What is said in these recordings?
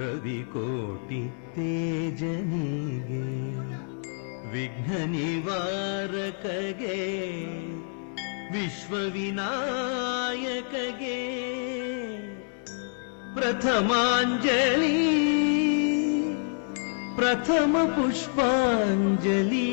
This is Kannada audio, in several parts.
ರವಿಕೋಟಿ ತೇಜನಿಗೆ ವಿಘ್ನ ನಿವಾರಕಗೆ ವಿಶ್ವವಿನಾಯಕಗೆ ಪ್ರಥಮಾಂಜಲಿ ಪ್ರಥಮ ಪುಷ್ಪಾಂಜಲಿ.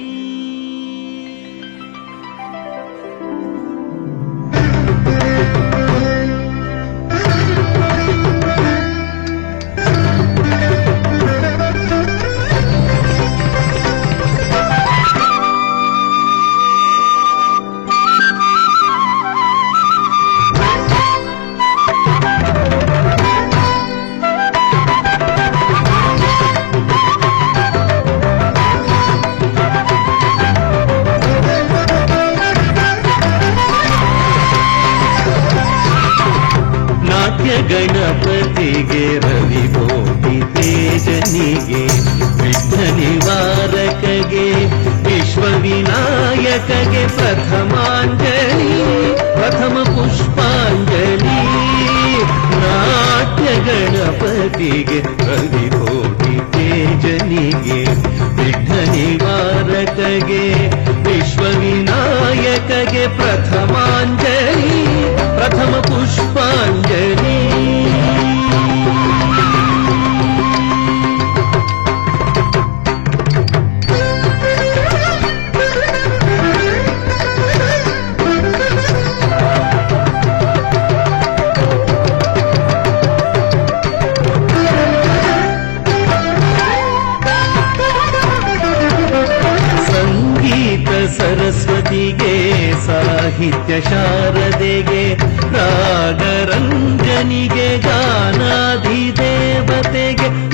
ಗಣಪತಿಗೆ ರವಿಕೋಟಿ ತೇಜನಿಗೆ ವಿಘ್ನ ನಿವಾರಕಗೆ ವಿಶ್ವವಿನಾಯಕಗೆ ಪ್ರಥಮಾಂಜಲಿ ಪ್ರಥಮ ಪುಷ್ಪಾಂಜಲಿ. ನಾಟ್ಯ ಗಣಪತಿಗೆ ರವಿಕೋಟಿ ತೇಜನಿಗೆ ವಿಘ್ನ ನಿವಾರಕಗೆ ವಿಶ್ವವಿನಾಯಕಗೆ ಪ್ರಥಮಾಂಜಲಿ ಪ್ರಥಮ ಪುಷ್ಪಾಂಜಲಿ. ಸಂಗೀತ ಸರಸ್ವತಿಗೆ ಸಾಹಿತ್ಯ ಶಾರದೆಗೆ ರಾಗರಂಜನಿಗೆ ಗಾನಾಧಿದೇವತೆಗೆ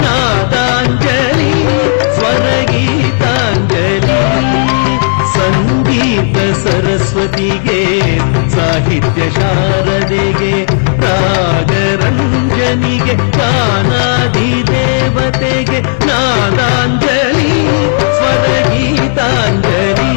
ನಾದಾಂಜಲಿ ಸ್ವರಗೀತಾಂಜಲಿ. ಸಂಗೀತ ಸರಸ್ವತಿಗೆ ಸಾಹಿತ್ಯ ಶಾರದೆಗೆ ರಾಗರಂಜನಿಗೆ ಗಾನಾಧಿದೇವತೆಗೆ ನಾದಾಂಜಲಿ ಸ್ವರಗೀತಾಂಜಲಿ.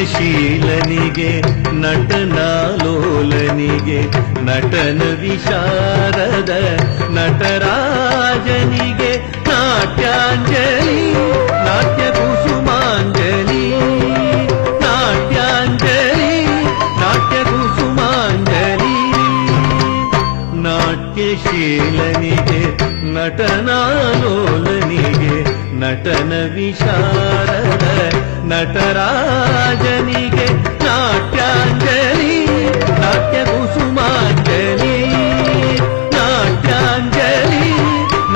ನಾಟ್ಯಶೀಲನಿಗೆ ನಟನಾಲೋಲನಿಗೆ ನಟನ ವಿಶಾರದ ನಟರಾಜನಿಗೆ ನಾಟ್ಯಾಂಜಲಿ ನಾಟ್ಯ ಕುಸುಮಾಂಜಲಿ. ನಾಟ್ಯಾಂಜಲಿ ನಾಟ್ಯ ಕುಸುಮಾಂಜಲಿ. ನಾಟ್ಯಶೀಲನಿಗೆ ನಟನಾಲೋಲನಿಗೆ ನಟನ ವಿಶಾರದ ನಟರಾಜನಿಗೆ ನಾಟ್ಯಾಂಜಲಿ ನಾಟ್ಯ ಕುಸುಮಾಂಜಲಿ. ನಾಟ್ಯಾಂಜಲಿ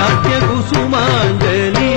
ನಾಟ್ಯ ಕುಸುಮಾಂಜಲಿ.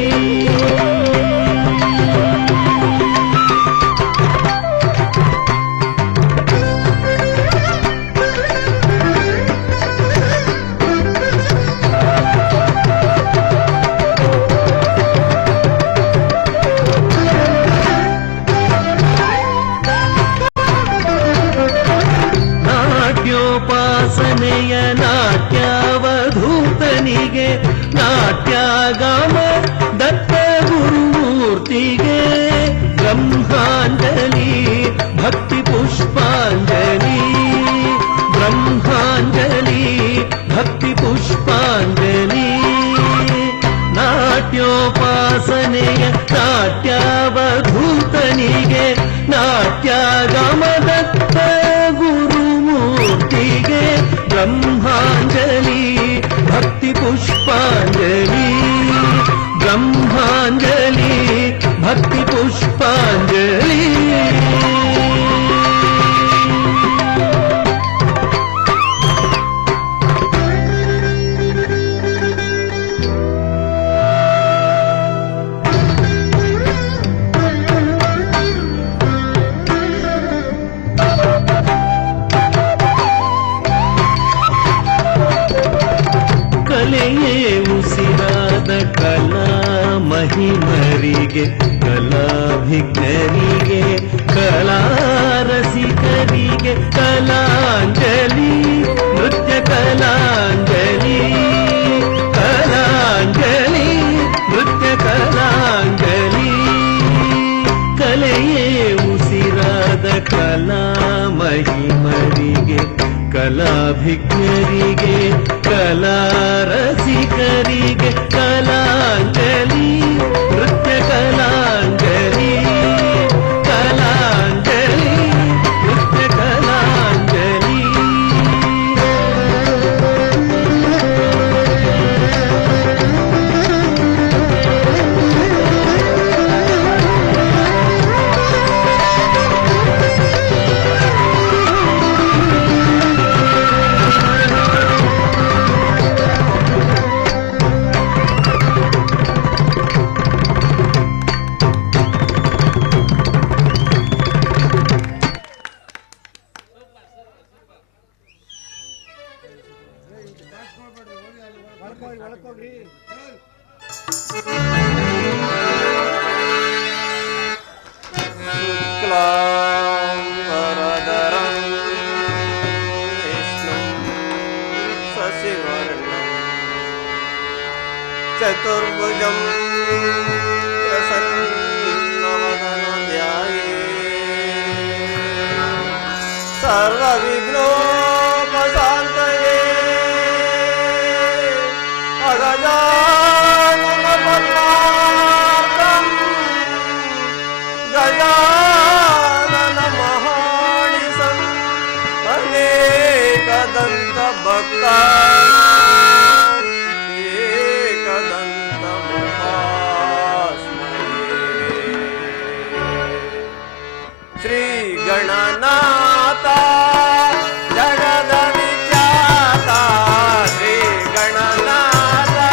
ಕಲಾಭಿಜ್ಞರಿಗೆ ಕಲಾರಸಿಕರಿಗೆ ಕಲಾಂಜಲಿ ನೃತ್ಯ ಕಲಾಂಜಲಿ ಕಲಾಂಜಲಿ ನೃತ್ಯ ಕಲಾಂಜಲಿ. शुक्लांबरधरं विष्णुं शशिवर्णं चतुर्भुजं प्रसन्नवदनं ध्यायेत् सर्वविघ्नोपशान्तये अगजाननपद्मार्कं गजाननमहानिशम् अनेकदन्तभक्तानाम् एकदन्तमुपास्महे. श्रीगणनाथा जगदविख्याता श्रीगणनाथा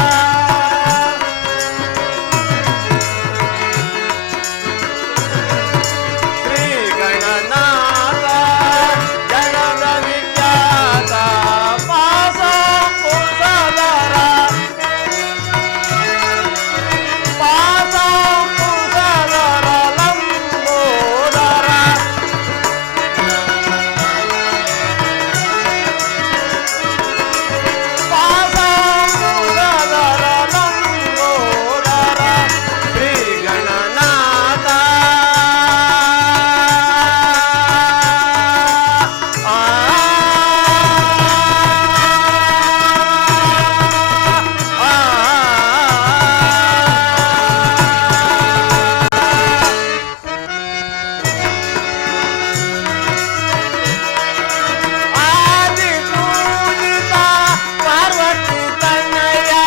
श्रीगणनाथा जगदविख्याता पाशंकुशधरा पाशंकुशधरा लंबोदरा पाशंकुशधरा लंबोदरा श्रीगणनाथा. आदिपूजिता पार्वती तनया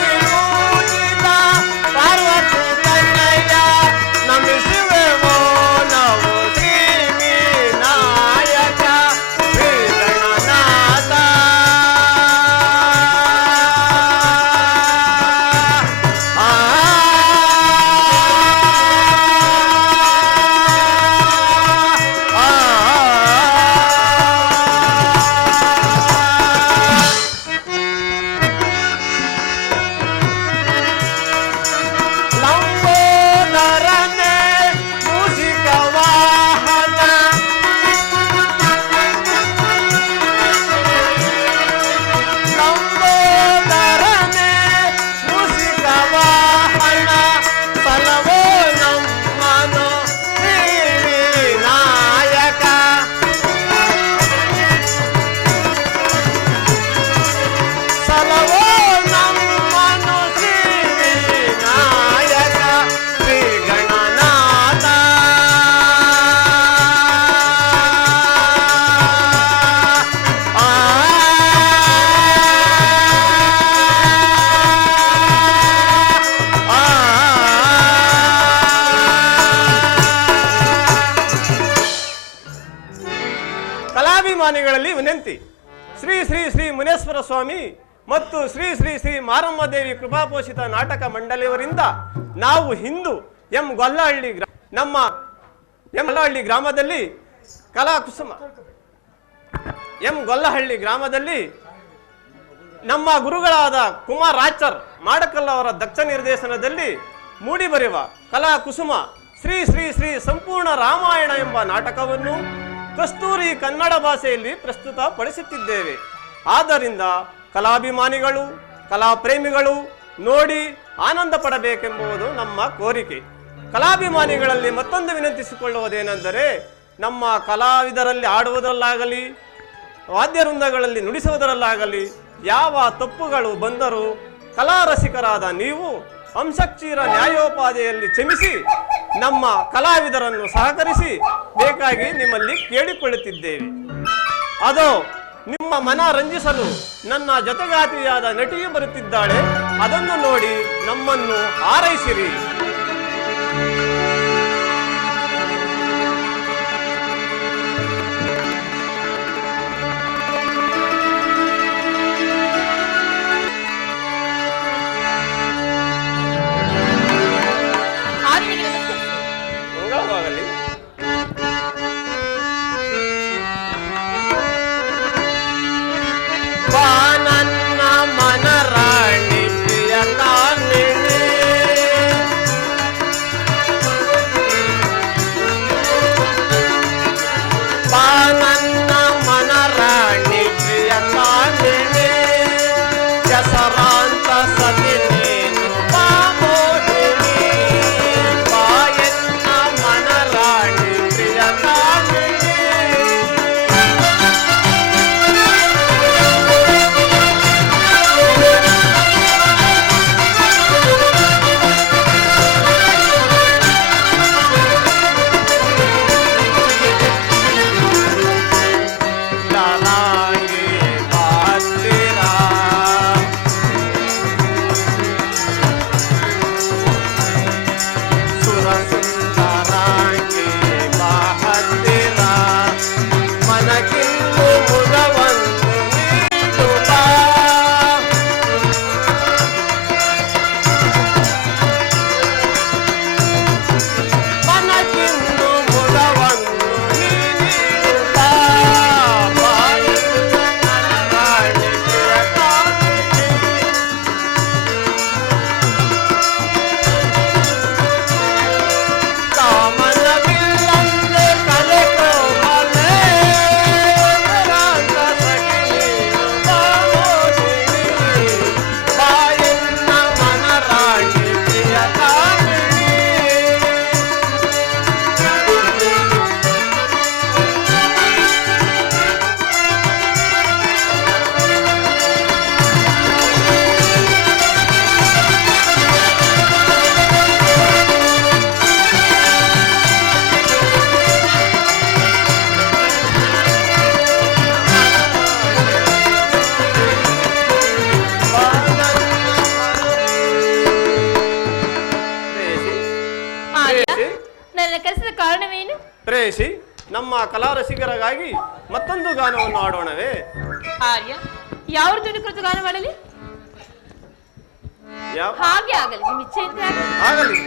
आदिपूजिता पार्वती तनया नमिಸುವೆವೋ ನಾವು ಶ್ರೀ ವಿನಾಯಕ ಶ್ರೀಗಣನಾಥ. ಲಂಬೋದರನೆ ಮೂಷಿಕ ವಾಹನ ಲಂಬೋದರನೆ ಮೂಷಿಕ ವಾಹನ ಸಲವೋ ನಮ್ಮನು ಶ್ರೀ ವಿನಾಯಕ. ಸಲವೋ ನಮ್ಮನು ಶ್ರೀ ವಿನಾಯಕ ಶ್ರೀಗಣನಾಥ. ಕಲಾಭಿಮಾನಿಗಳಲ್ಲಿ ವಿನಂತಿ. ಶ್ರೀ ಶ್ರೀ ಶ್ರೀ ಮುನೇಶ್ವರ ಸ್ವಾಮಿ ಮತ್ತು ಶ್ರೀ ಶ್ರೀ ಶ್ರೀ ಮಾರಮ್ಮ ದೇವಿ ಕೃಪಾಪೋಷಿತ ನಾಟಕ ಮಂಡಳಿಯವರಿಂದ ನಾವು ಹಿಂದೂ ನಮ್ಮ ಗೊಲ್ಲಹಳ್ಳಿ ಗ್ರಾಮದಲ್ಲಿ ಕಲಾಕುಸುಮ ಗೊಲ್ಲಹಳ್ಳಿ ಗ್ರಾಮದಲ್ಲಿ ನಮ್ಮ ಗುರುಗಳಾದ ಕುಮಾರ್ ಆಚಾರ್ ಮಾಡಕಲ್ ಅವರ ದಕ್ಷ ನಿರ್ದೇಶನದಲ್ಲಿ ಮೂಡಿಬರುವ ಕಲಾಕುಸುಮ ಶ್ರೀ ಶ್ರೀ ಶ್ರೀ ಸಂಪೂರ್ಣ ರಾಮಾಯಣ ಎಂಬ ನಾಟಕವನ್ನು ಕಸ್ತೂರಿ ಕನ್ನಡ ಭಾಷೆಯಲ್ಲಿ ಪ್ರಸ್ತುತಪಡಿಸುತ್ತಿದ್ದೇವೆ. ಆದ್ದರಿಂದ ಕಲಾಭಿಮಾನಿಗಳು ಕಲಾಪ್ರೇಮಿಗಳು ನೋಡಿ ಆನಂದ ಪಡಬೇಕೆಂಬುದು ನಮ್ಮ ಕೋರಿಕೆ. ಕಲಾಭಿಮಾನಿಗಳಲ್ಲಿ ಮತ್ತೊಂದು ವಿನಂತಿಸಿಕೊಳ್ಳುವುದೇನೆಂದರೆ, ನಮ್ಮ ಕಲಾವಿದರಲ್ಲಿ ಆಡುವುದರಲ್ಲಾಗಲಿ ವಾದ್ಯವೃಂದಗಳಲ್ಲಿ ನುಡಿಸುವುದರಲ್ಲಾಗಲಿ ಯಾವ ತಪ್ಪುಗಳು ಬಂದರೂ ಕಲಾರಸಿಕರಾದ ನೀವು ಅಂಶಕ್ಷೀರ ನ್ಯಾಯೋಪಾದಿಯಲ್ಲಿ ಕ್ಷಮಿಸಿ ನಮ್ಮ ಕಲಾವಿದರನ್ನು ಸಹಕರಿಸಿ ಬೇಕಾಗಿ ನಿಮ್ಮಲ್ಲಿ ಕೇಳಿಕೊಳ್ಳುತ್ತಿದ್ದೇವೆ. ಅದು ನಿಮ್ಮ ಮನ ರಂಜಿಸಲು ನನ್ನ ಜೊತೆಗಾತಿಯಾದ ನಟಿಯು ಬರುತ್ತಿದ್ದಾಳೆ. ಅದನ್ನು ನೋಡಿ ನಮ್ಮನ್ನು ಹಾರೈಸಿರಿ. ಮಂಗಳವಾಗಲಿ. ನನ್ನ ಮನರಾಣಿ ಪ್ರಿಯ ಕಾಮಿಣಿ, ನನ್ನ ಮನರಾಣಿ ಪ್ರಿಯ ಕಾಮಿಣಿ, ಹೆಸರಾಂತ ಸತಿ ನೀನು ಬಾಮೋಹಿನಿ, ಬಾಯನ್ನ ಮನರಾಣಿ ಪ್ರಿಯ ಕಾಮಿಣಿ. ಲಾಲಾಂಗಿ ಬಾತ್ತಿರ ಸುರಸುಂದರಾಂಗಿ ಬಾಹತ್ತಿರ ಮನಕ್ಕಿಂದು ಮುದವನ್ನು ನೀಡುತ್ತ ಮನಕ್ಕಿಂದು ಮುದವನ್ನು ನೀಡುತ್ತ ಬಾಯನ್ನ ಮನರಾಣಿ ಪ್ರಿಯ ಕಾಮಿಣಿ. ಕಾಮನವಿಲ್ಲಂದೆ ಕಲೆ ಕೋಮಲೆ ರಾಗ ಸಖಿನೀನು ಬಾಮೋಹಿನಿ, ಬಾಯನ್ನ ಮನರಾಣಿ ಪ್ರಿಯ ಕಾಮಿಣಿ. ಆರ್ಯ, ನನ್ನ ಕರೆಸಿದ ಕಾರಣವೇನು? ಪ್ರೇಯಸಿ, ನಮ್ಮ ಕಲಾರಸಿಕರಿಗಾಗಿ ಮತ್ತೊಂದು ಗಾನವನ್ನು ಆಡೋಣವೇ? ಆರ್ಯ, ಯಾವ ಧ್ವನಿ ಕುರಿತು ಗಾನ ಮಾಡಲಿ? ಯಾವ ಹಾಗೆ ಆಗಲಿ, ನಿಮ್ಮ ಇಚ್ಛೆಯಂತೆ ಆಗಲಿ. ಆಗಲಿ.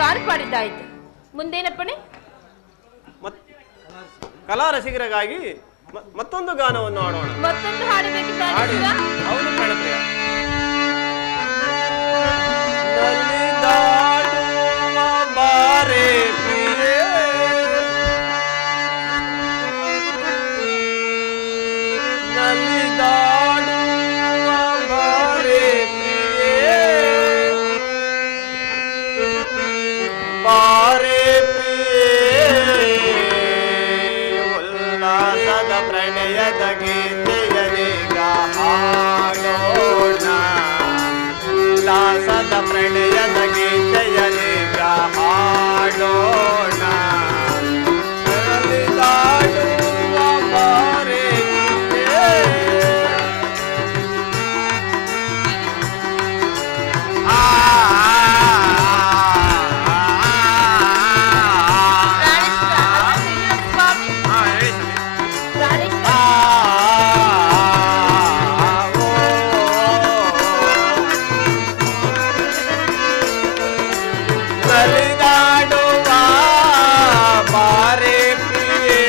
ಗಾನ ಪಾಡಿದ್ದಾಯ್ತು. ಮುಂದೇನಪ್ಪಣೆ? ಕಲಾ ರಸಿಕರಿಗಾಗಿ ಮತ್ತೊಂದು ಗಾನವನ್ನು ಆಡೋಣ. ಮತ್ತೊಂದು ಹಾಡಬೇಕಿದ್ದ ಹೌದು ಪ್ರಾಣಪ್ರಿಯ. ಬಾರೆ ಪ್ರಿಯೇ ನಲಿದಾಡುವ ಬಾರೆ ಪ್ರಿಯೇ ಬಾರೆ ಉಲ್ಲಾಸದ ಪ್ರಣಯದ ಗೀತೆಯನೀಗ ಹಾಡೋಣ ಉಲ್ಲಾಸದ ಪ್ರಣಯದ ಗೀತೆಯನೀಗ ಹಾಡೋಣ ನಲಿದಾಡುವ ಬಾರೆ ನಲಿದಾಡುವ ಬಾರೆ ಪ್ರಿಯೇ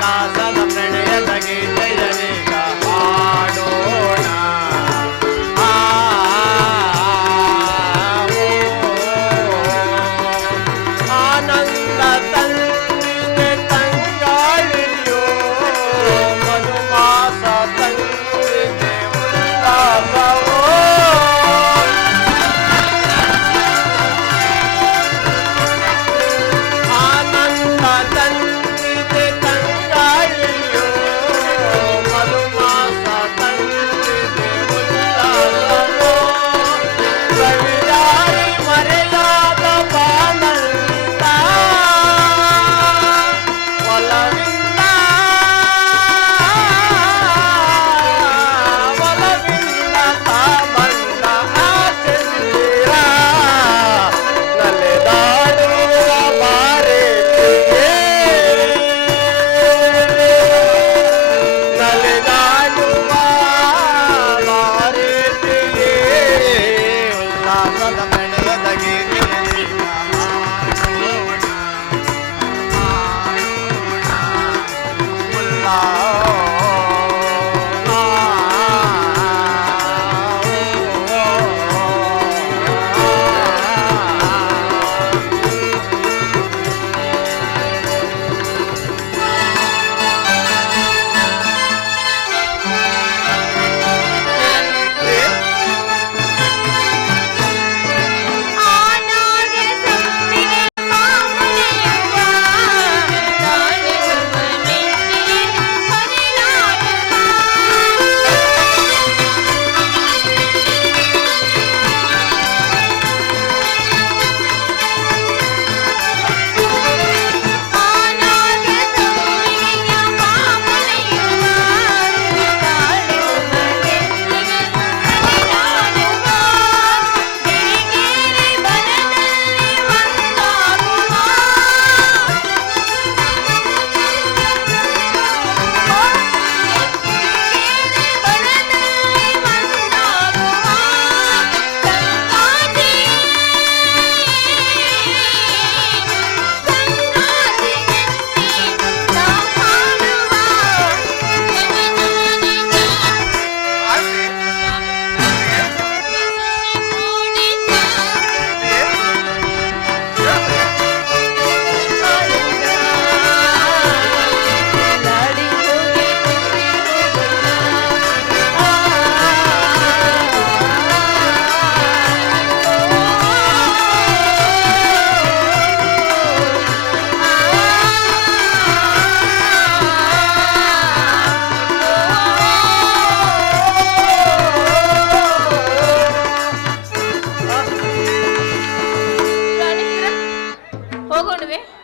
ಲಾಸದ ಪ್ರಣಯದ ಗೀತೆಯನೀಗ ಹಾಡೋಣ ಆನಂದ ತಂದಿದೆ ತಂಗಾಳಿಯೋ ಮಧುಮಾಸ ತಂದಿದೆ ಉಲ್ಲಾಸವೋ ಆನಂದ ತಂದಿದೆ ತಂಗಾಳಿಯೋ ಮಧುಮಾಸ ತಂದಿದೆ ಉಲ್ಲಾಸವೋ ಕವಿಯಾರಿ ಮರೆಯಾದ ಬಾನಲ್ಲಿಂದ ಒಲವಿಂದ ಒಲವಿಂದ ತಾ ಬಂದ ಆಚರಿಸಿರ ನಲಿದಾಡುವ ಬಾರೆ ಪ್ರಿಯೇ ನಲಿದಾಡುವ ಬಾರೆ ಪ್ರಿಯೇ ಉಲ್ಲಾಸದ ಪ್ರಣಯದ ಗೀತೆಯನೀಗ ಹಾಡೋಣ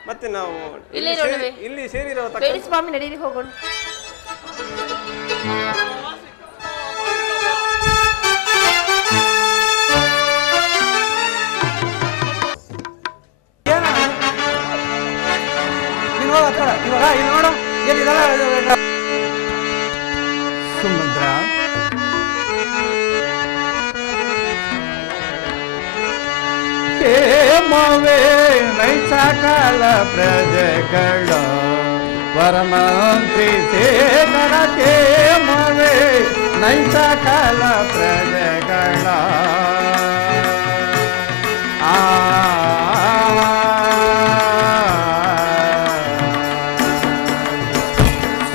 ಮತ್ತೆ ನಾವು ಇಲ್ಲಿ ಸೇರಿರೋ ಸ್ವಾಮಿ ನಡೀರಿ ಹೋಗೋಣ. ಸುಮಂತ್ರ ಹೇ ಕ್ಷೇಮವೇ ನೈಸಕಲ ಪ್ರಜೆಗಳ ವರಮಂತ್ರಿ ಶೇಖರ ಕ್ಷೇಮವೇ ನೈಸಕಲ ಪ್ರಜೆಗಳ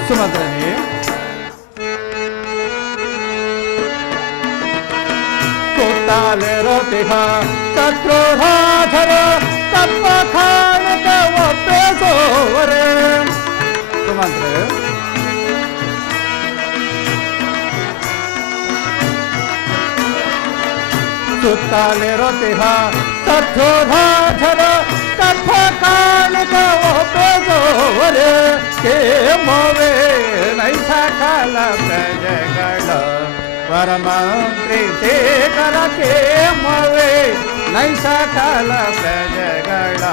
ಸುಮಂತ್ರನೇ ಸುತ್ತಾಲಿರುತ್ತಿಹ ಶತ್ರುಧಾಧರ ತಪ್ಪ ಖಾನಕ ಒಪ್ಪೆಸೋವರೆ ಸುಮಂತ್ರ ಸುತ್ತಾಲಿರುತ್ತಿಹ ಶತ್ರುಧಾಧರ ತಪ್ಪ ಖಾನಕ ಒಪ್ಪೆಸೋವರೆ ಕ್ಷೇಮವೇ ನೈಸಕಲ ಪ್ರಜೆಗಳ ವರಮಂತ್ರಿ ಶೇಖರ ಕ್ಷೇಮವೇ ನೈಸಕಲ ಪ್ರಜೆಗಳ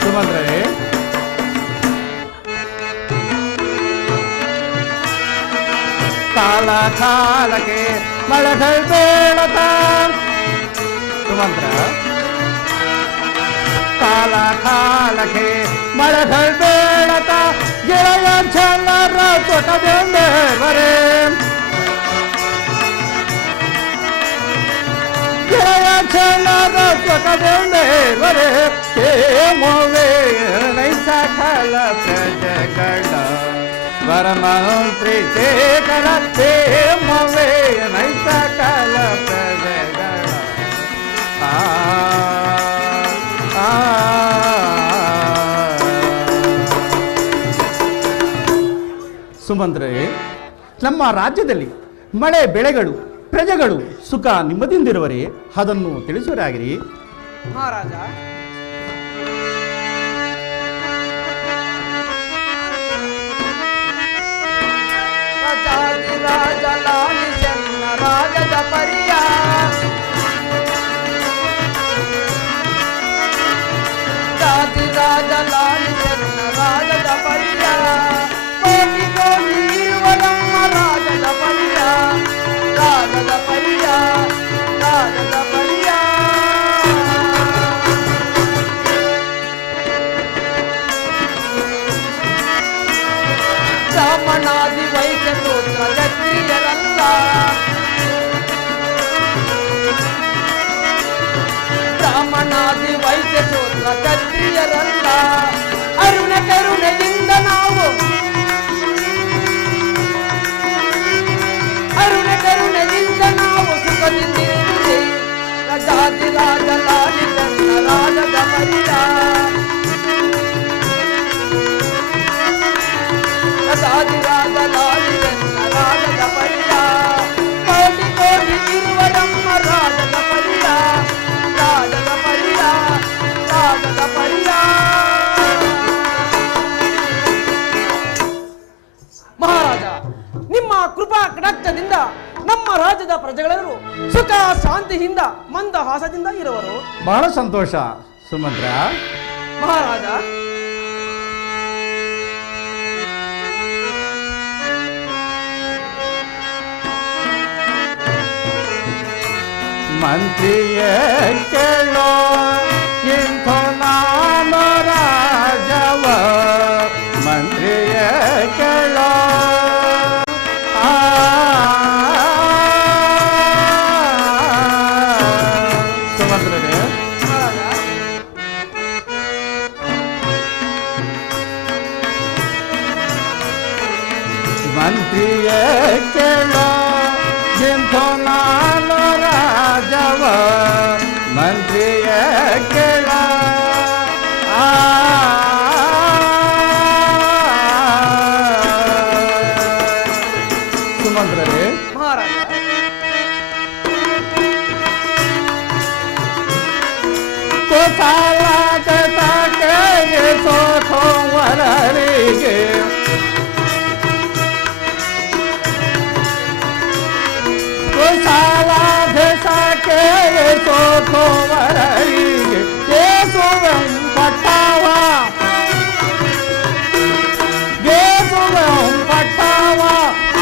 ಸುಮಂತ್ರರೇ ಕಾಲ ಕಾಲಕ್ಕೆ ಮಳೆಗಳು ಬೇಡತ ಸುಮಂತ್ರ ಕಾಲ ಕಾಲಕ್ಕೆ ಮಳೆಗಳು ಬೇಡತ ಗೆಳೆಯ ಜನರ ತೊಟದೆಂದೇವರೆ ಗೆಳೆಯ ಜನರ ತೊಟದೆಂದೇವರೆ ಕ್ಷೇಮವೇ ನೈಸಕಲ ಪ್ರಜೆಗಳ ವರಮಂತ್ರಿ ಶೇಖರ ಕ್ಷೇಮವೇ ನೈಸಕಲ ಪ್ರಜೆಗಳ ಸುಮಂತ್ರರೇ ನಮ್ಮ ರಾಜ್ಯದಲ್ಲಿ ಮಳೆ ಬೆಳೆಗಳು ಪ್ರಜೆಗಳು ಸುಖ ನೆಮ್ಮದಿಯಿಂದಿರುವರೆ ಅದನ್ನು ತಿಳಿಸುವರಾಗಿರಿ ಮಹಾರಾಜ. ರಾಜ ಲಾಲಿಸನ್ನ ರಾಜದ ಪರಿಯ ರಾಜ ಲಾಲಿಸನ್ನ ರಾಜದ ಪರಿಯ ಕೋಟಿ ಕೋಟಿ ಇರುವದಮ್ಮ ರಾಜದ ಪರಿಯ ರಾಜದ ಪರಿಯ ರಾಜದ ಪರಿಯ ಬ್ರಾಹ್ಮಣಾದಿ ವೈದ್ಯ ಸೂತ್ರ ಕ್ಷತ್ರಿಯರಲ್ಲ ಬ್ರಾಹ್ಮಣಾದಿ ವೈದ್ಯ ಸೂತ್ರ ಕ್ಷತ್ರಿಯರಲ್ಲ ಅರುಣ ಕರುಣೆಯಿಂದ ನಾವು ಅರುಣ ಕರುಣೆಯಿಂದ ನಾವು ಸುಖದಿಂದಿರುತ್ತೇವೆ ರಾಜಾದಿ ರಾಜ ಲಾಲಿಸನ್ನ ರಾಜದ ಪರಿಯ ರಾಜಾದಿರಾಜ ಲಾಲಿಸನ್ನ ರಾಜದ ಪರಿಯ ಕೋಟಿ ಕೋಟಿ ಇರುವದಮ್ಮ ರಾಜದ ಪರಿಯ ರಾಜದ ಪರಿಯ ರಾಜದ ಪರಿಯ. ಮಹಾರಾಜ, ನಿಮ್ಮ ಕೃಪಾ ಕಟಾಕ್ಷದಿಂದ ನಮ್ಮ ರಾಜ್ಯದ ಪ್ರಜೆಗಳೆಲ್ಲರೂ ಸುಖ ಶಾಂತಿಯಿಂದ ಮಂದಹಾಸದಿಂದ ಇರುವರು. ಬಹಳ ಸಂತೋಷ ಸುಮಂತ್ರ. ಮಹಾರಾಜ, ಮಂತ್ರಿಯ ಕೇಳೋ ಇಂಥ ನಾನು ರಾಜವ ಮಂತ್ರಿಯ ಕೇಳೋ ಸುಮಂತ್ರರೇ ಮಂತ್ರಿಯ ಕೇಳೋ ಇಂಥ ನಾನು ರಾಜವ ಮಂತ್ರಿಯ ಕೇಳ ಸುಮಂತ್ರರೇ ಮಹಾರಾಜ, ಕೋಸಾಲಾದ ಸಾಕೆಗೆ ಸೋಥೋವರರಿಗೆ ಕೋಸಾಲಾದ ಸಾಕೆಗೆ ಸೋಥೋವರರಿಗೆ ಕೇಸುವೆಂ ಪಟ್ಟಾವ ಕೇಸುವೆಂ ಪಟ್ಟಾವ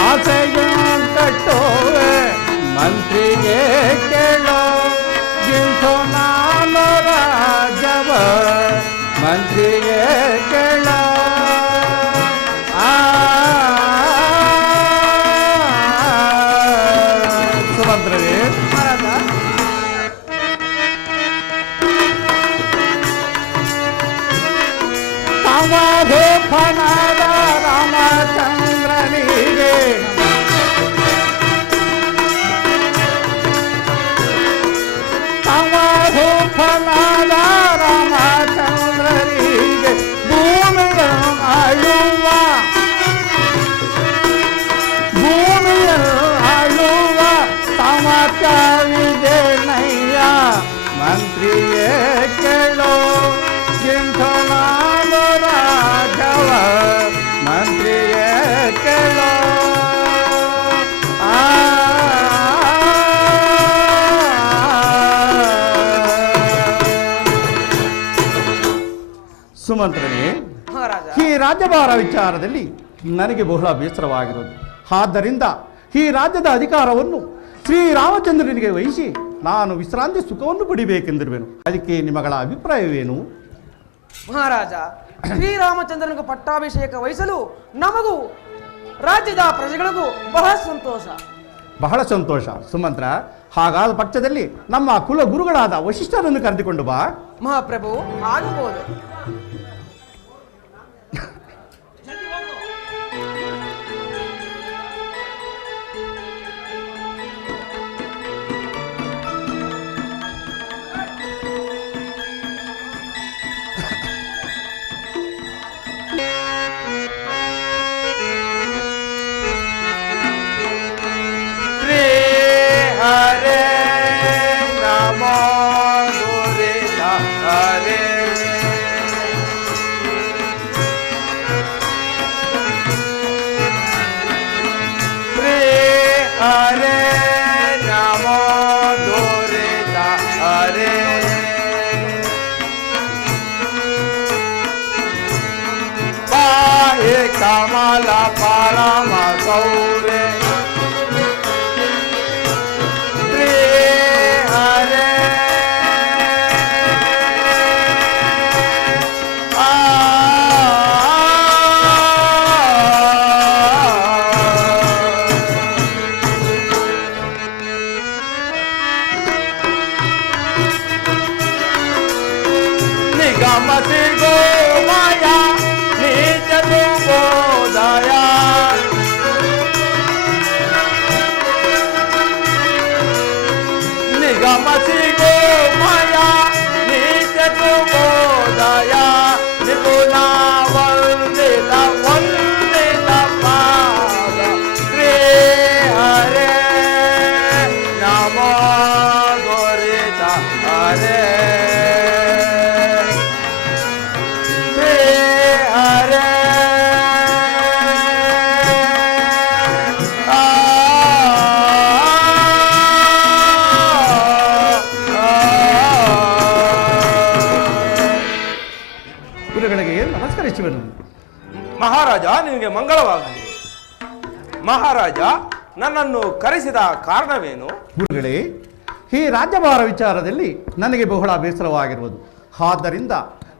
ಆಸೆಯಂತ ಸುಮಂತ್ರನೇ, ಮಹಾರಾಜ ಈ ರಾಜ್ಯಭಾರ ವಿಚಾರದಲ್ಲಿ ನನಗೆ ಬಹಳ ಬೇಸರವಾಗಿರೋದು. ಆದ್ದರಿಂದ ಈ ರಾಜ್ಯದ ಅಧಿಕಾರವನ್ನು ಶ್ರೀರಾಮಚಂದ್ರನಿಗೆ ವಹಿಸಿ ನಾನು ವಿಶ್ರಾಂತಿ ಸುಖವನ್ನು ಪಡಿಬೇಕೆಂದಿರುವೆನು. ಅದಕ್ಕೆ ನಿಮಗಳ ಅಭಿಪ್ರಾಯವೇನು? ಮಹಾರಾಜ, ಶ್ರೀರಾಮಚಂದ್ರನಿಗೂ ಪಟ್ಟಾಭಿಷೇಕ ವಹಿಸಲು ನಮಗೂ ರಾಜ್ಯದ ಪ್ರಜೆಗಳಿಗೂ ಬಹಳ ಸಂತೋಷ. ಬಹಳ ಸಂತೋಷ ಸುಮಂತ್ರ. ಹಾಗಾದ ಪಕ್ಷದಲ್ಲಿ ನಮ್ಮ ಕುಲ ಗುರುಗಳಾದ ವಶಿಷ್ಠರನ್ನು ಕರೆದುಕೊಂಡು ಬಾ. ಮಹಾಪ್ರಭು, ಆಗಬಹುದು. ಕಮಲ ಪರಮ ಗೌರೇ ಶ್ರೀ ಹರೇ ನಿಗಮ ಸಿಗೋ ಮಾಯಾ ಬೋಧಯಾ ನಿಗಮ ಸಿಗೋ ಮಾಯಾ ನಿತ್ಯ ಬೋಧಯಾ ನಿಪುಣ ವಂದಿತ ವಂದಿತ ಪಾದ ಶ್ರೀ ಹರೇ ನಮೋ ಗೋರಿತ ಹರೇ ನಮಸ್ಕರಿಸುವೆನು. ಮಹಾರಾಜ, ನಿನಗೆ ಮಂಗಳವಾಗಲಿ. ಮಹಾರಾಜ, ನನ್ನನ್ನು ಕರೆಸಿದ ಕಾರಣವೇನು? ಗುರುಗಳೇ, ಈ ರಾಜ್ಯಭಾರ ವಿಚಾರದಲ್ಲಿ ನನಗೆ ಬಹಳ ಬೇಸರವಾಗಿರುವುದು. ಆದ್ದರಿಂದ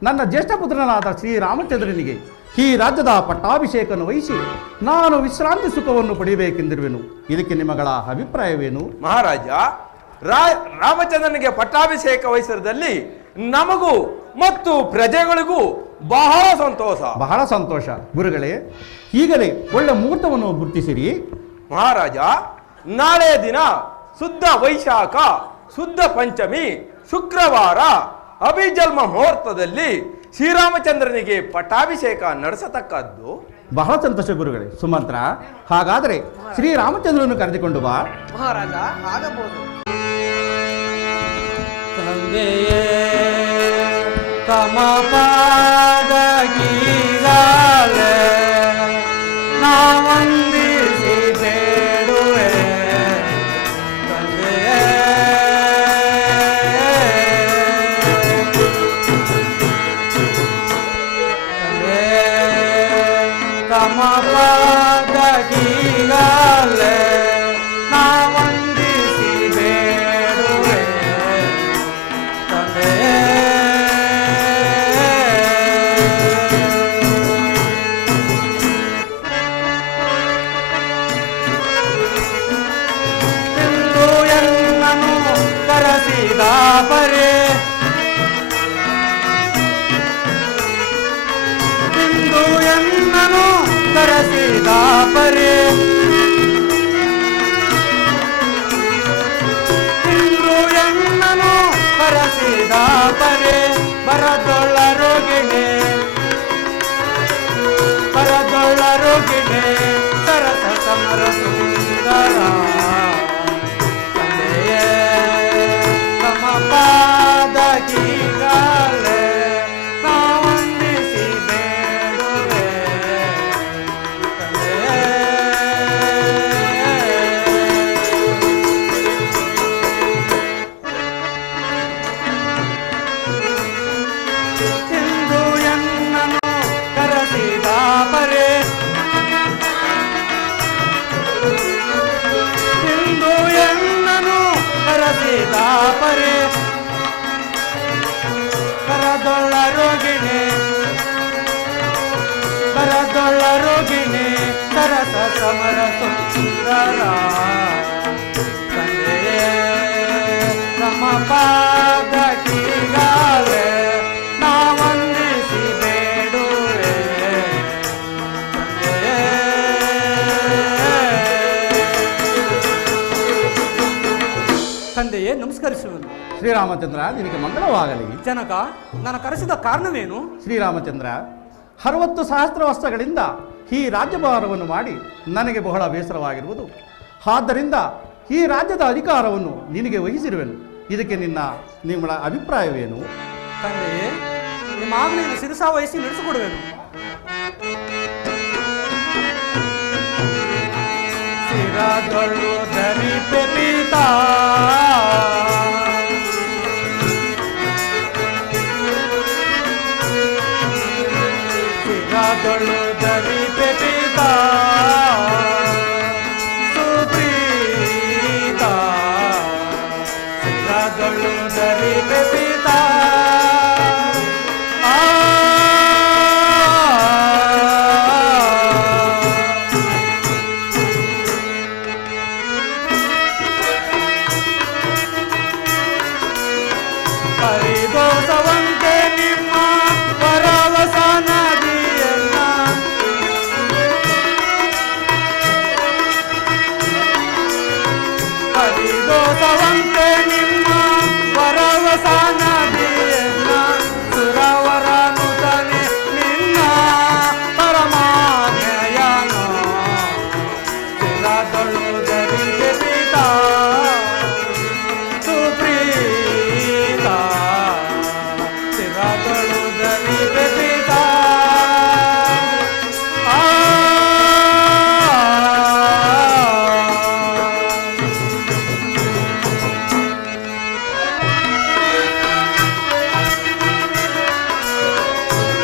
ನನ್ನ ಜ್ಯೇಷ್ಠ ಪುತ್ರನಾದ ಶ್ರೀರಾಮಚಂದ್ರನಿಗೆ ಈ ರಾಜ್ಯದ ಪಟ್ಟಾಭಿಷೇಕವನ್ನು ವಹಿಸಿ ನಾನು ವಿಶ್ರಾಂತಿ ಸುಖವನ್ನು ಪಡೆಯಬೇಕೆಂದಿರುವೆನು. ಇದಕ್ಕೆ ನಿಮಗಳ ಅಭಿಪ್ರಾಯವೇನು? ಮಹಾರಾಜ, ರಾಮಚಂದ್ರನಿಗೆ ಪಟ್ಟಾಭಿಷೇಕ ವಹಿಸಿದಲ್ಲಿ ನಮಗೂ ಮತ್ತು ಪ್ರಜೆಗಳಿಗೂ ಬಹಳ ಸಂತೋಷ. ಬಹಳ ಸಂತೋಷ ಗುರುಗಳೇ. ಈಗಲೇ ಒಳ್ಳೆ ಮುಹೂರ್ತವನ್ನು ಗುರುತಿಸಿರಿ. ಮಹಾರಾಜ, ನಾಳೆ ದಿನ ಶುದ್ಧ ವೈಶಾಖ ಶುದ್ಧ ಪಂಚಮಿ ಶುಕ್ರವಾರ ಅಭಿಜನ್ಮ ಮುಹೂರ್ತದಲ್ಲಿ ಶ್ರೀರಾಮಚಂದ್ರನಿಗೆ ಪಟ್ಟಾಭಿಷೇಕ ನಡೆಸತಕ್ಕದ್ದು. ಬಹಳ ಸಂತೋಷ ಗುರುಗಳೇ. ಸುಮಂತ್ರ, ಹಾಗಾದರೆ ಶ್ರೀರಾಮಚಂದ್ರನನ್ನು ಕರೆದುಕೊಂಡು ಬಾ. ಮಹಾರಾಜ, ಆಗಬಹುದು. ತಂದೆಯೇ ತಮ ಪಾದಗೀಗಾಲೆ ನಾ ವಂದಿಸಿ ಬೇಡುವೆ. ತಂದೆಯೇ ತಮ ಪಾದಗೀಗಾಲೆ ನಾ ವಂದಿಸಿ ಬೇಡುವೆ. ತಂದೆಯೇ ಪರೆ ಬಿಂದು ಎನ್ನನು ಕರೆಸಿದ ಪರೆ ಬಿಂದು ಎನ್ನನು ಕರೆಸಿದ ಪರೆ ಬರದೊಳ್ಳರೋಗಿಣೆ ಸರಸ ಸಮರ ಸುಂದರ. ಪಾದಗೀಗಾಲೆ ನಾ ವಂದಿಸಿ ಬೇಡುವೆ. ಸರಸ ಸಮರ ಸುಂದರ ತಂದೆಯೇ ನಮ್ಮ ಪಾದ ಕೀಗಾಲೆ ನಾ ವಂದಿಸಿ ಬೇಡುವೆ ತಂದೆಯೇ ನಮಸ್ಕರಿಸುವನು. ಶ್ರೀರಾಮಚಂದ್ರ, ನಿನಗೆ ಮಂಗಳವಾಗಲಿ. ಜನಕ, ನಾನು ಕರೆಸಿದ ಕಾರಣವೇನು? ಶ್ರೀರಾಮಚಂದ್ರ, 60 ಸಹಸ್ರ ವರ್ಷಗಳಿಂದ ಈ ರಾಜ್ಯಭಾರವನ್ನು ಮಾಡಿ ನನಗೆ ಬಹಳ ಬೇಸರವಾಗಿರುವುದು. ಆದ್ದರಿಂದ ಈ ರಾಜ್ಯದ ಅಧಿಕಾರವನ್ನು ನಿನಗೆ ವಹಿಸಿರುವೆನು. ಇದಕ್ಕೆ ನಿಮ್ಮ ಅಭಿಪ್ರಾಯವೇನು? ತಂದೆಯೇ, ನಿಮ್ಮ ಆಜ್ಞೆಯನ್ನು ಶಿರಸಾ ವಹಿಸಿ ನಡೆಸಿಕೊಡುವೆನು. ಶಿರದೊಳು ಧರಿಪೆ ಪಿತಾ ಶಿರದೊಳು ಧರಿಪೆ ಪಿತಾ ಸುಪ್ರೀತ ಶಿರದೊಳು ಧರಿಪೆ ಪಿತಾ ಹರಿದೋಸವಂತೆ ನಿಮ್ಮ ಪರವಸನದಿಯನ್ನ ಹರಿದೋಸವಂತೆ ನಿಮ್ಮ ಪರವಸನದಿಯನ್ನ ಸುರವರನುತನೆ ನಿನ್ನ ಪರಮಾಜ್ಞೆಯನು ಶಿರದೊಳು ಧರಿಪೆ ಪಿತಾ ಸುಪ್ರೀತ ಶಿರದೊಳು ಧರಿಪೆ ಪಿತಾ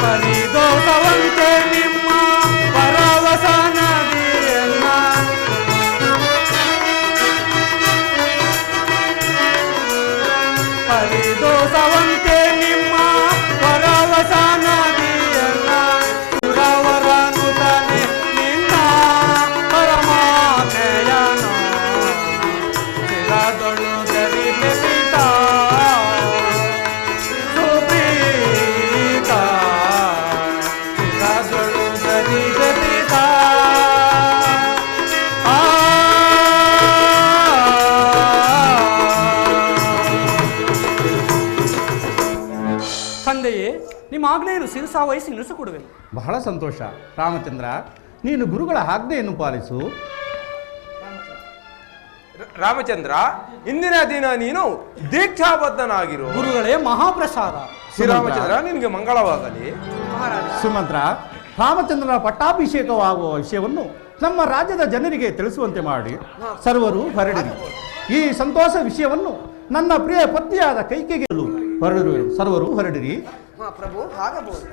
ಹರಿದೋಸವಂತೆ ನಿಮ್ಮ ಪರವಸನದಿಯನ್ನ ಹರಿದೋಸವಂತೆ ನಿಮ್ಮ ಪರವಸನದಿಯನ್ನ ಸುರವರನುತನೆ ನಿನ್ನ ಪರಮಾಜ್ಞೆಯನು ಶಿರದೊಳು ಧರಿಪೆ ಪಿತಾ ಸುಪ್ರೀತ ಶಿರದೊಳು ಧರಿಪೆ ಪಿತಾ ತಂದೆಯೇ, ನಿಮ್ಮ ಆಜ್ಞೆಯನ್ನು ಶಿರಸಾ ವಹಿಸಿ ನಡೆಸಿಕೊಡುವೆನು. ಬಹಳ ಸಂತೋಷ. ರಾಮಚಂದ್ರ, ನೀನು ಗುರುಗಳ ಆಜ್ಞೆಯನ್ನು ಪಾಲಿಸು. ರಾಮಚಂದ್ರ, ಇಂದಿನ ದಿನ ನೀನು ದೀಕ್ಷಾಬದ್ಧನಾಗಿರು. ಗುರುಗಳೇ, ಮಹಾಪ್ರಸಾದ. ಶ್ರೀರಾಮಚಂದ್ರ, ನಿನಗೆ ಮಂಗಳವಾಗಲಿ. ಸುಮಂತ್ರ, ರಾಮಚಂದ್ರನ ಪಟ್ಟಾಭಿಷೇಕವಾಗುವ ವಿಷಯವನ್ನು ನಮ್ಮ ರಾಜ್ಯದ ಜನರಿಗೆ ತಿಳಿಸುವಂತೆ ಮಾಡಿ ಸರ್ವರು ಹೊರಡಿರಿ. ಈ ಸಂತೋಷ ವಿಷಯವನ್ನು ನನ್ನ ಪ್ರಿಯ ಪತ್ನಿಯಾದ ಕೈಕೆಗೆಯಲು ಹೊರಡಿರು. ಸರ್ವರು ಹೊರಡಿರಿ. ಪ್ರಭು, ಆಗಬಹುದು.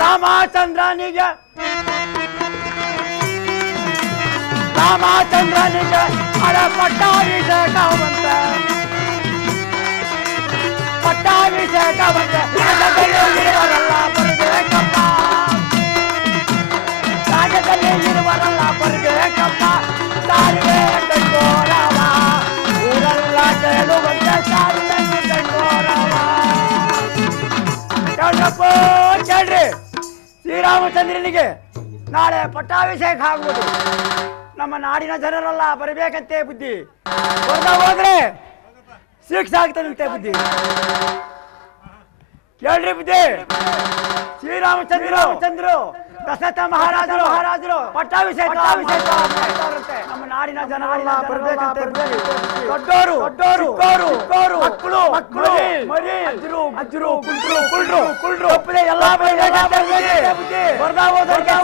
ರಾಮಚಂದ್ರನಿಗೆ ಹಳೆ ಪಟ್ಟಾಭಿಷೇಕವಂತೆ ರಾಜ್ಯದಲ್ಲಿ ಇರುವರೆಲ್ಲ ಬರಬೇಕಪ್ಪ ಸಾರಿಗೆ ಗಂಡೋರವ ಊರೆಲ್ಲ ಕೇಳುವಂತೆ ಸಾರಿಗೆ ಗಂಡೋರವ ಕೇಳ್ರಿ ಶ್ರೀರಾಮಚಂದ್ರನಿಗೆ ನಾಳೆ ಪಟ್ಟಾಭಿಷೇಕ ಆಗ್ಬೋದು. ನಮ್ಮ ನಾಡಿನ ಜನರೆಲ್ಲ ಬರಬೇಕಂತೆ ಬುದ್ಧಿ ಹೋದ್ರೆ ಶಿಕ್ಷೆ ಆಗ್ತಾನಂತೆ ಬುದ್ಧಿ. ಕೇಳ್ರಿ ಬುದ್ಧಿ. ಶ್ರೀರಾಮಚಂದ್ರು ದಶರಥ ಮಹಾರಾಜರು ಪಟ್ಟಾಭಿಷೇಕ ನಮ್ಮ ನಾಡಿನ ಜನರೆಲ್ಲ ಬರ್ಬೇಕಂತೆ. ದೊಡ್ಡೋರು ಮಕ್ಕಳು ಮರಿ ಅಜ್ಜರು ಕುಳ್ರು ಎಲ್ಲ ಬರ್ದಾ ಹೋದವ್ರಿಗೆ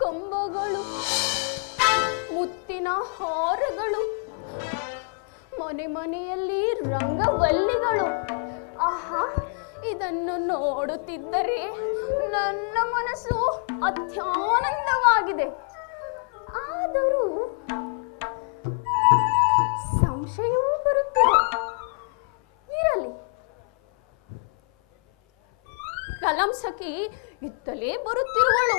ಕಂಬಗಳು, ಮುತ್ತಿನ ಹಾರಗಳು, ಮನೆ ಮನೆಯಲ್ಲಿ ರಂಗವಲ್ಲಿಗಳು. ಆಹಾ, ಇದನ್ನು ನೋಡುತ್ತಿದ್ದರೆ ನನ್ನ ಮನಸ್ಸು ಅತ್ಯಾನಂದವಾಗಿದೆ. ಆದರೂ ಕಲಂ ಸಖಿ ಇತ್ತಲೇ ಬರುತ್ತಿರುವಳು.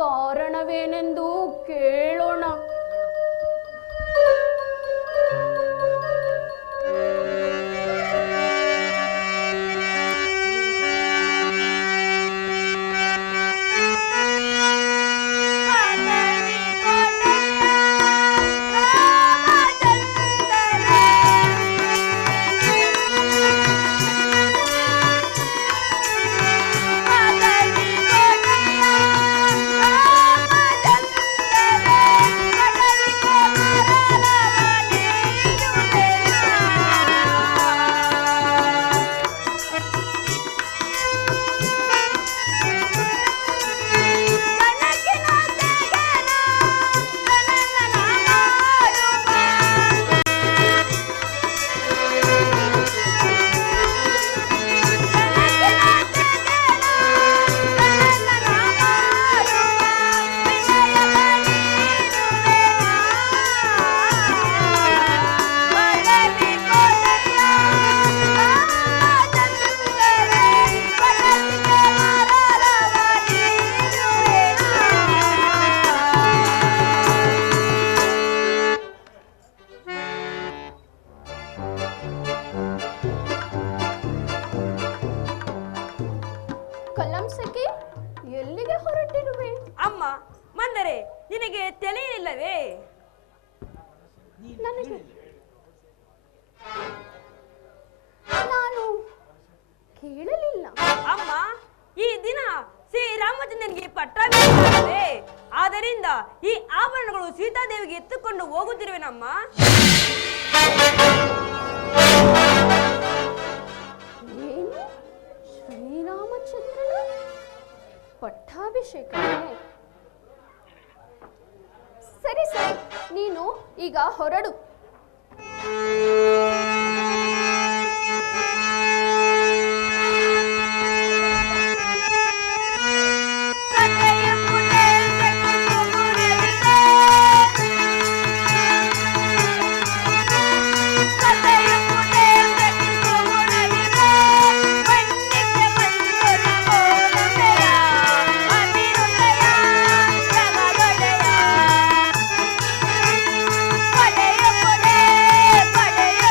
ಕಾರಣವೇನೆಂದು ಕೇಳೋಣ. ಕಲಂ ಸಖಿ, ಎಲ್ಲಿಗೆ ಹೊರಟಿರುವೆ? ಅಮ್ಮ ಮಂದರೆ ನಿನಗೆ ತಿಳಿಯಲಿಲ್ಲವೇ? ನನಗೆ ನಾನು ಕೇಳಲಿಲ್ಲ. ಅಮ್ಮ, ಈ ದಿನ ಶ್ರೀರಾಮಚಂದ್ರನಿಗೆ ಪಟ್ಟಾಭಿಷೇಕವೇ. ಆದ್ದರಿಂದ ಈ ಆಭರಣಗಳು ಸೀತಾದೇವಿಗೆ ಎತ್ತುಕೊಂಡು ಹೋಗುತ್ತಿರುವೆನಮ್ಮ. ಏನು? ಶ್ರೀರಾಮಚಂದ್ರನ ಪಟ್ಟಾಭಿಷೇಕವೇ? ಸರಿ ಸರಿ, ನೀನು ಈಗ ಹೊರಡು. ಪಡೆಯ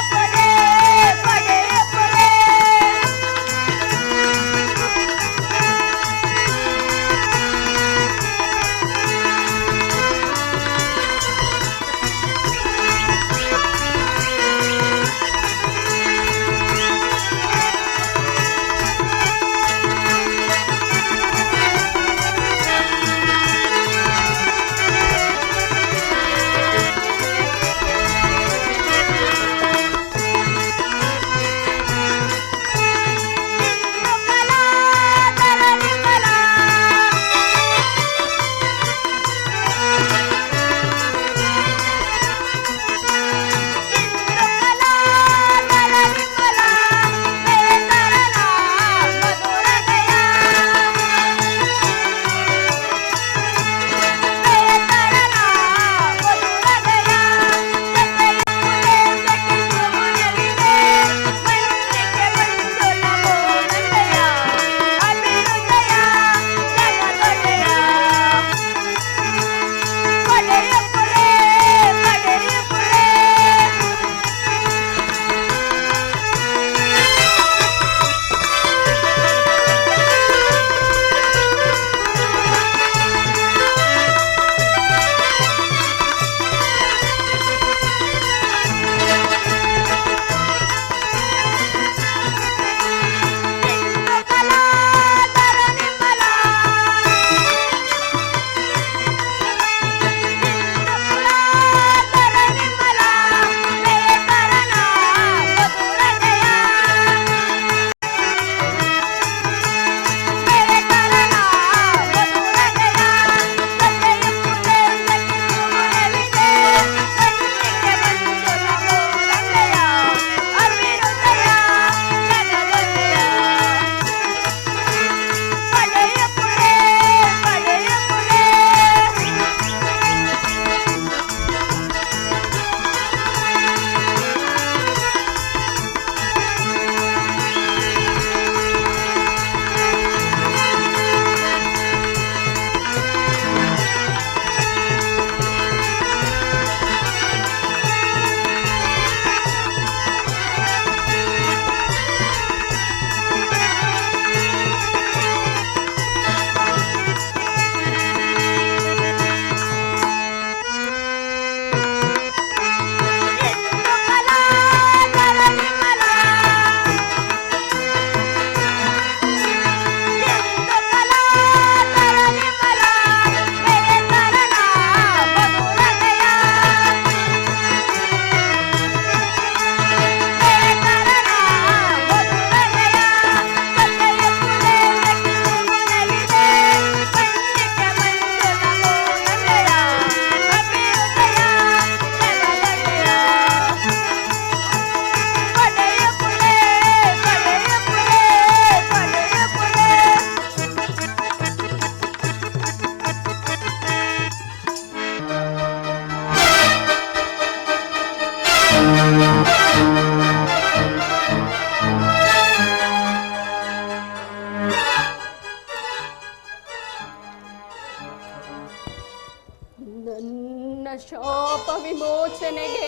ನನ್ನ ಶಾಪ ವಿಮೋಚನೆಗೆ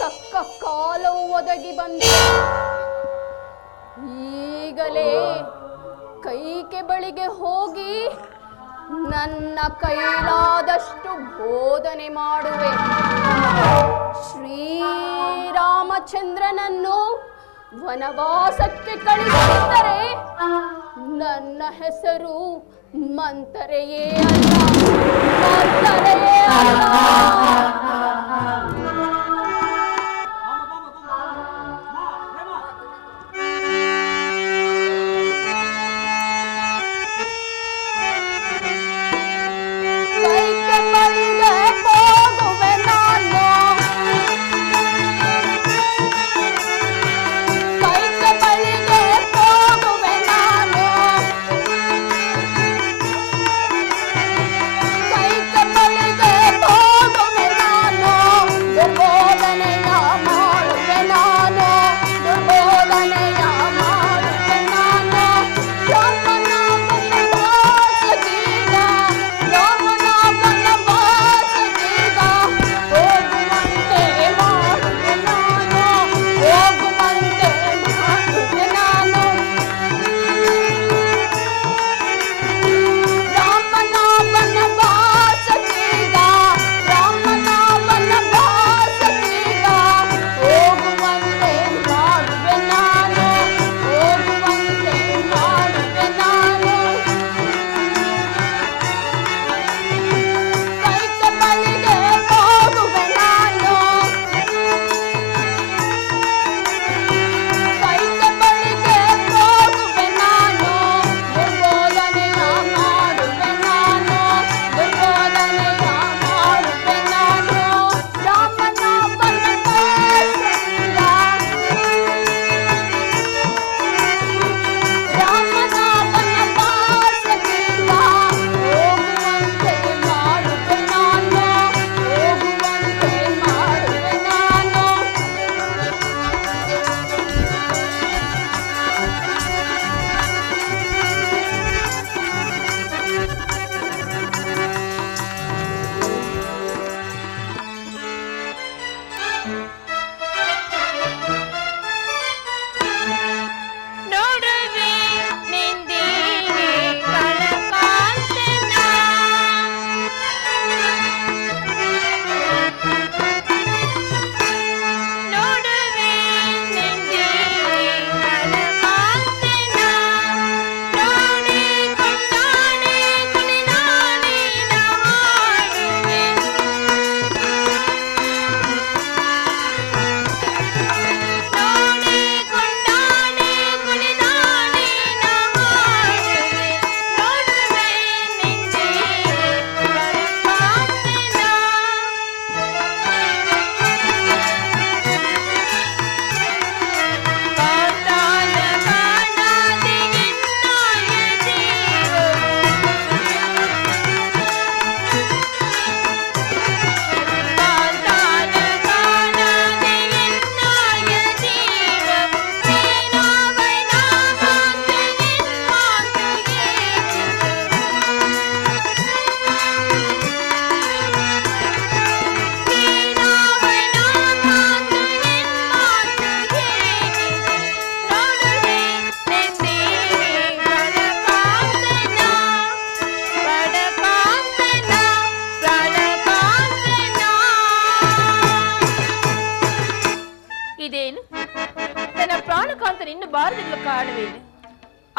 ತಕ್ಕ ಕಾಲವು ಒದಗಿ ಬಂದಿದೆ. ಈಗಲೇ ಕೈಕೆ ಬಳಿಗೆ ಹೋಗಿ ನನ್ನ ಕೈಲಾದಷ್ಟು ಬೋಧನೆ ಮಾಡುವೆ. ಶ್ರೀರಾಮಚಂದ್ರನನ್ನು ವನವಾಸಕ್ಕೆ ಕಳಿಸಿದರೆ ನನ್ನ ಹೆಸರು ಮಂತರೆಯೇ ಅಲ್ಲ, ಮಂತರೆಯೇ ಅಲ್ಲ. ಕಾರಣವೇನು?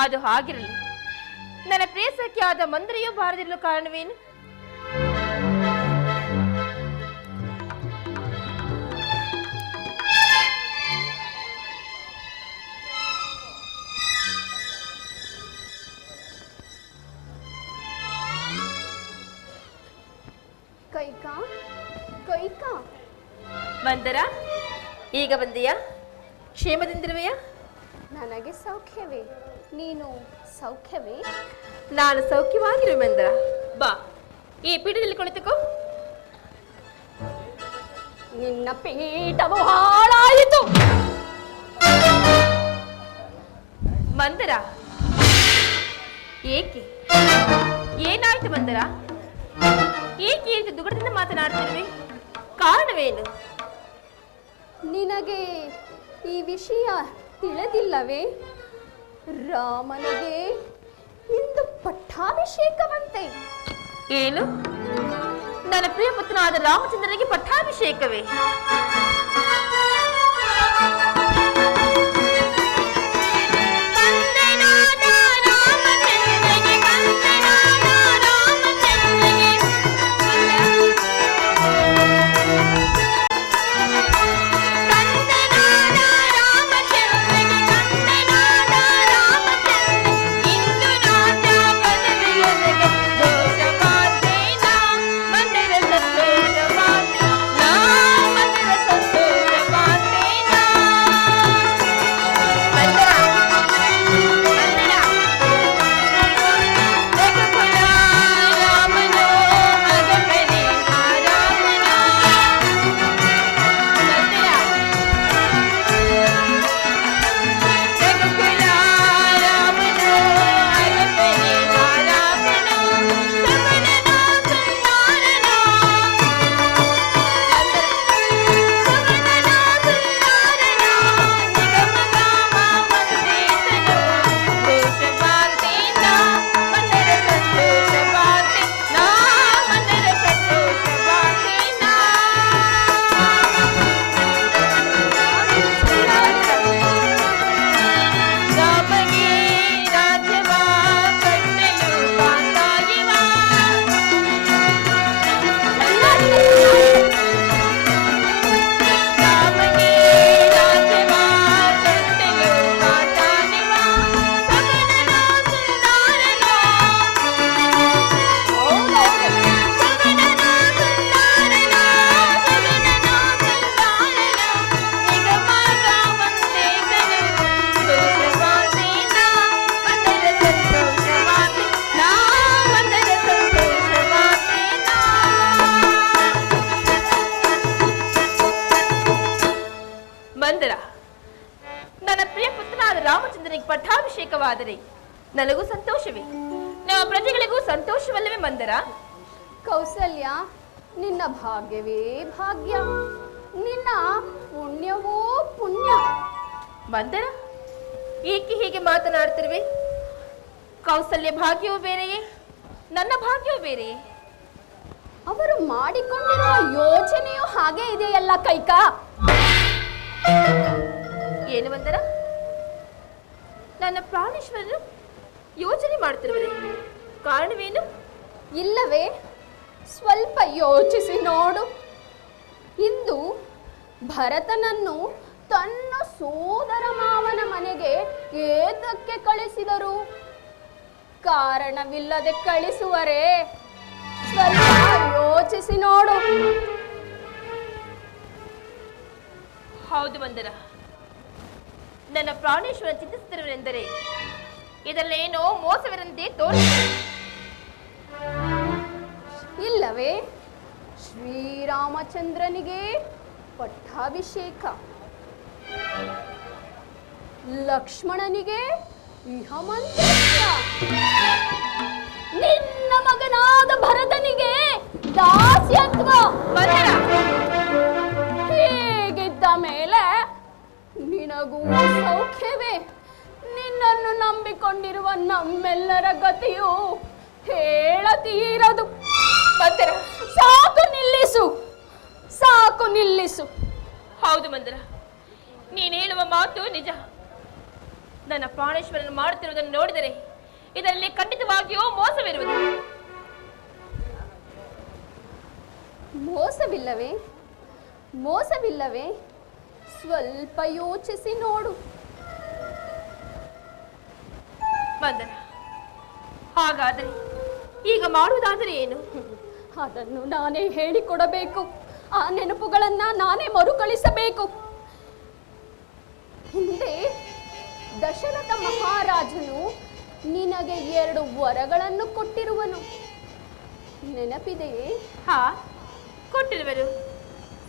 ಅದು ಹಾಗಿರಲಿ, ನನ್ನ ಪ್ರಿಯ ಸಖಿಯಾದ ಮಂದರಿಯೂ ಬಾರದಿರಲು ಕಾರಣವೇನು? ಕೈಕಾ ಕೈಕಾ ಮಂದರ, ಈಗ ಬಂದೆಯಾ? ಕ್ಷೇಮದಿಂದಿರುವೆಯಾ? ನನಗೆ ಸೌಖ್ಯವೇ, ನೀನು ಸೌಖ್ಯವೇ? ನಾನು ಸೌಖ್ಯವಾಗಿರುವೆ ಮಂದರ. ಬಾ, ಈ ಪೀಠದಲ್ಲಿ ಕುಳಿತುಕೋ. ನಿನ್ನ ಪೀಠವು ಹಾಳಾಯಿತು. ಮಂದರ, ಏಕೆ? ಏನಾಯ್ತು ಮಂದರ? ಏಕೆ ಈ ರೀತಿ ದುಗುಡದಿಂದ ಮಾತನಾಡ್ತಿರುವೆ? ಕಾರಣವೇನು? ನಿನಗೆ ಈ ವಿಷಯ ತಿಳಿದಿಲ್ಲವೇ? ರಾಮನಿಗೆ ಇಂದು ಪಟ್ಟಾಭಿಷೇಕವಂತೆ. ಏನು? ನನ್ನ ಪ್ರಿಯ ಪುತ್ರನಾದ ರಾಮಚಂದ್ರನಿಗೆ ಪಟ್ಟಾಭಿಷೇಕವೇ? ಪಟ್ಟಾಭಿಷೇಕವಾದರೆ ನನಗೂ ಸಂತೋಷವೇ, ನಮ್ಮ ಪ್ರಜೆಗಳಿಗೂ ಸಂತೋಷವಲ್ಲವೇ ಮಂದರ? ಕೌಸಲ್ಯ, ನಿನ್ನ ಭಾಗ್ಯವೇ ಭಾಗ್ಯ, ನಿನ್ನ ಪುಣ್ಯವೋ ಪುಣ್ಯ. ಮಂದರ, ಏಕೆ ಹೀಗೆ ಮಾತನಾಡ್ತಿರುವೆ? ಕೌಸಲ್ಯ ಭಾಗ್ಯವೂ ಬೇರೆಯೇ, ನನ್ನ ಭಾಗ್ಯವೂ ಬೇರೆಯೇ? ಅವರು ಮಾಡಿಕೊಂಡಿರುವ ಯೋಚನೆಯೂ ಹಾಗೆ ಇದೆಯಲ್ಲ ಕೈಕಾ. ಏನು ಮಂದರ, ನನ್ನ ಪ್ರಾಣೇಶ್ವರರು ಯೋಚನೆ ಮಾಡ್ತಿರುವುದೇ? ಕಾರಣವೇನು? ಇಲ್ಲವೇ, ಸ್ವಲ್ಪ ಯೋಚಿಸಿ ನೋಡು. ಇಂದು ಭರತನನ್ನು ತನ್ನ ಸೋದರ ಮಾವನ ಮನೆಗೆ ಏತಕ್ಕೆ ಕಳಿಸಿದರು? ಕಾರಣವಿಲ್ಲದೆ ಕಳಿಸುವರೇ? ಸ್ವಲ್ಪ ಯೋಚಿಸಿ ನೋಡು. ಹೌದು ಮಂದರ, ನನ್ನ ಪ್ರಾಣೇಶ್ವರ ಚಿಂತಿಸುತ್ತಿರುವರೆಂದರೆ ಇದರಲ್ಲೇನೋ ಮೋಸವಿರಂತೆ ತೋರಿಸಿದೆ. ಇಲ್ಲವೇ, ಶ್ರೀರಾಮಚಂದ್ರನಿಗೆ ಪಟ್ಟಾಭಿಷೇಕ, ಲಕ್ಷ್ಮಣನಿಗೆ ಇಹಮಂತ್ರಿತ್ವ, ನಿನ್ನ ಮಗನಾದ ಭರತನಿಗೆ ದಾಸ್ಯತ್ವ. ಹೀಗಿದ್ದ ಮೇಲೆ ನಿನಗೂ ಸೌಖ್ಯವೇ? ನಿನ್ನನ್ನು ನಂಬಿಕೊಂಡಿರುವ ನಮ್ಮೆಲ್ಲರ ಗತಿಯು ಹೇಳತೀರದು. ಮಂದರ, ಸಾಕು ನಿಲ್ಲಿಸು, ಸಾಕು ನಿಲ್ಲಿಸು. ಹೌದು ಮಂದರ, ನೀನು ಹೇಳುವ ಮಾತು ನಿಜ. ನನ್ನ ಪ್ರಾಣೇಶ್ವರನ ಮಾಡುತ್ತಿರುವುದನ್ನು ನೋಡಿದರೆ ಇದರಲ್ಲಿ ಖಂಡಿತವಾಗಿಯೂ ಮೋಸವಿರುವುದು. ಮೋಸವಿಲ್ಲವೇ? ಮೋಸವಿಲ್ಲವೇ? ಸ್ವಲ್ಪ ಯೋಚಿಸಿ ನೋಡು. ಮಂದರ, ಹಾಗಾದರೆ ಈಗ ಮಾಡುವುದಾದರೆ ಏನು? ಅದನ್ನು ನಾನೇ ಹೇಳಿಕೊಡಬೇಕು. ಆ ನೆನಪುಗಳನ್ನ ನಾನೇ ಮರುಕಳಿಸಬೇಕು. ಹಿಂದೆ ದಶರಥ ಮಹಾರಾಜನು ನಿನಗೆ 2 ವರಗಳನ್ನು ಕೊಟ್ಟಿರುವನು, ನೆನಪಿದೆಯೇ? ಹಾ, ಕೊಟ್ಟಿರುವರು.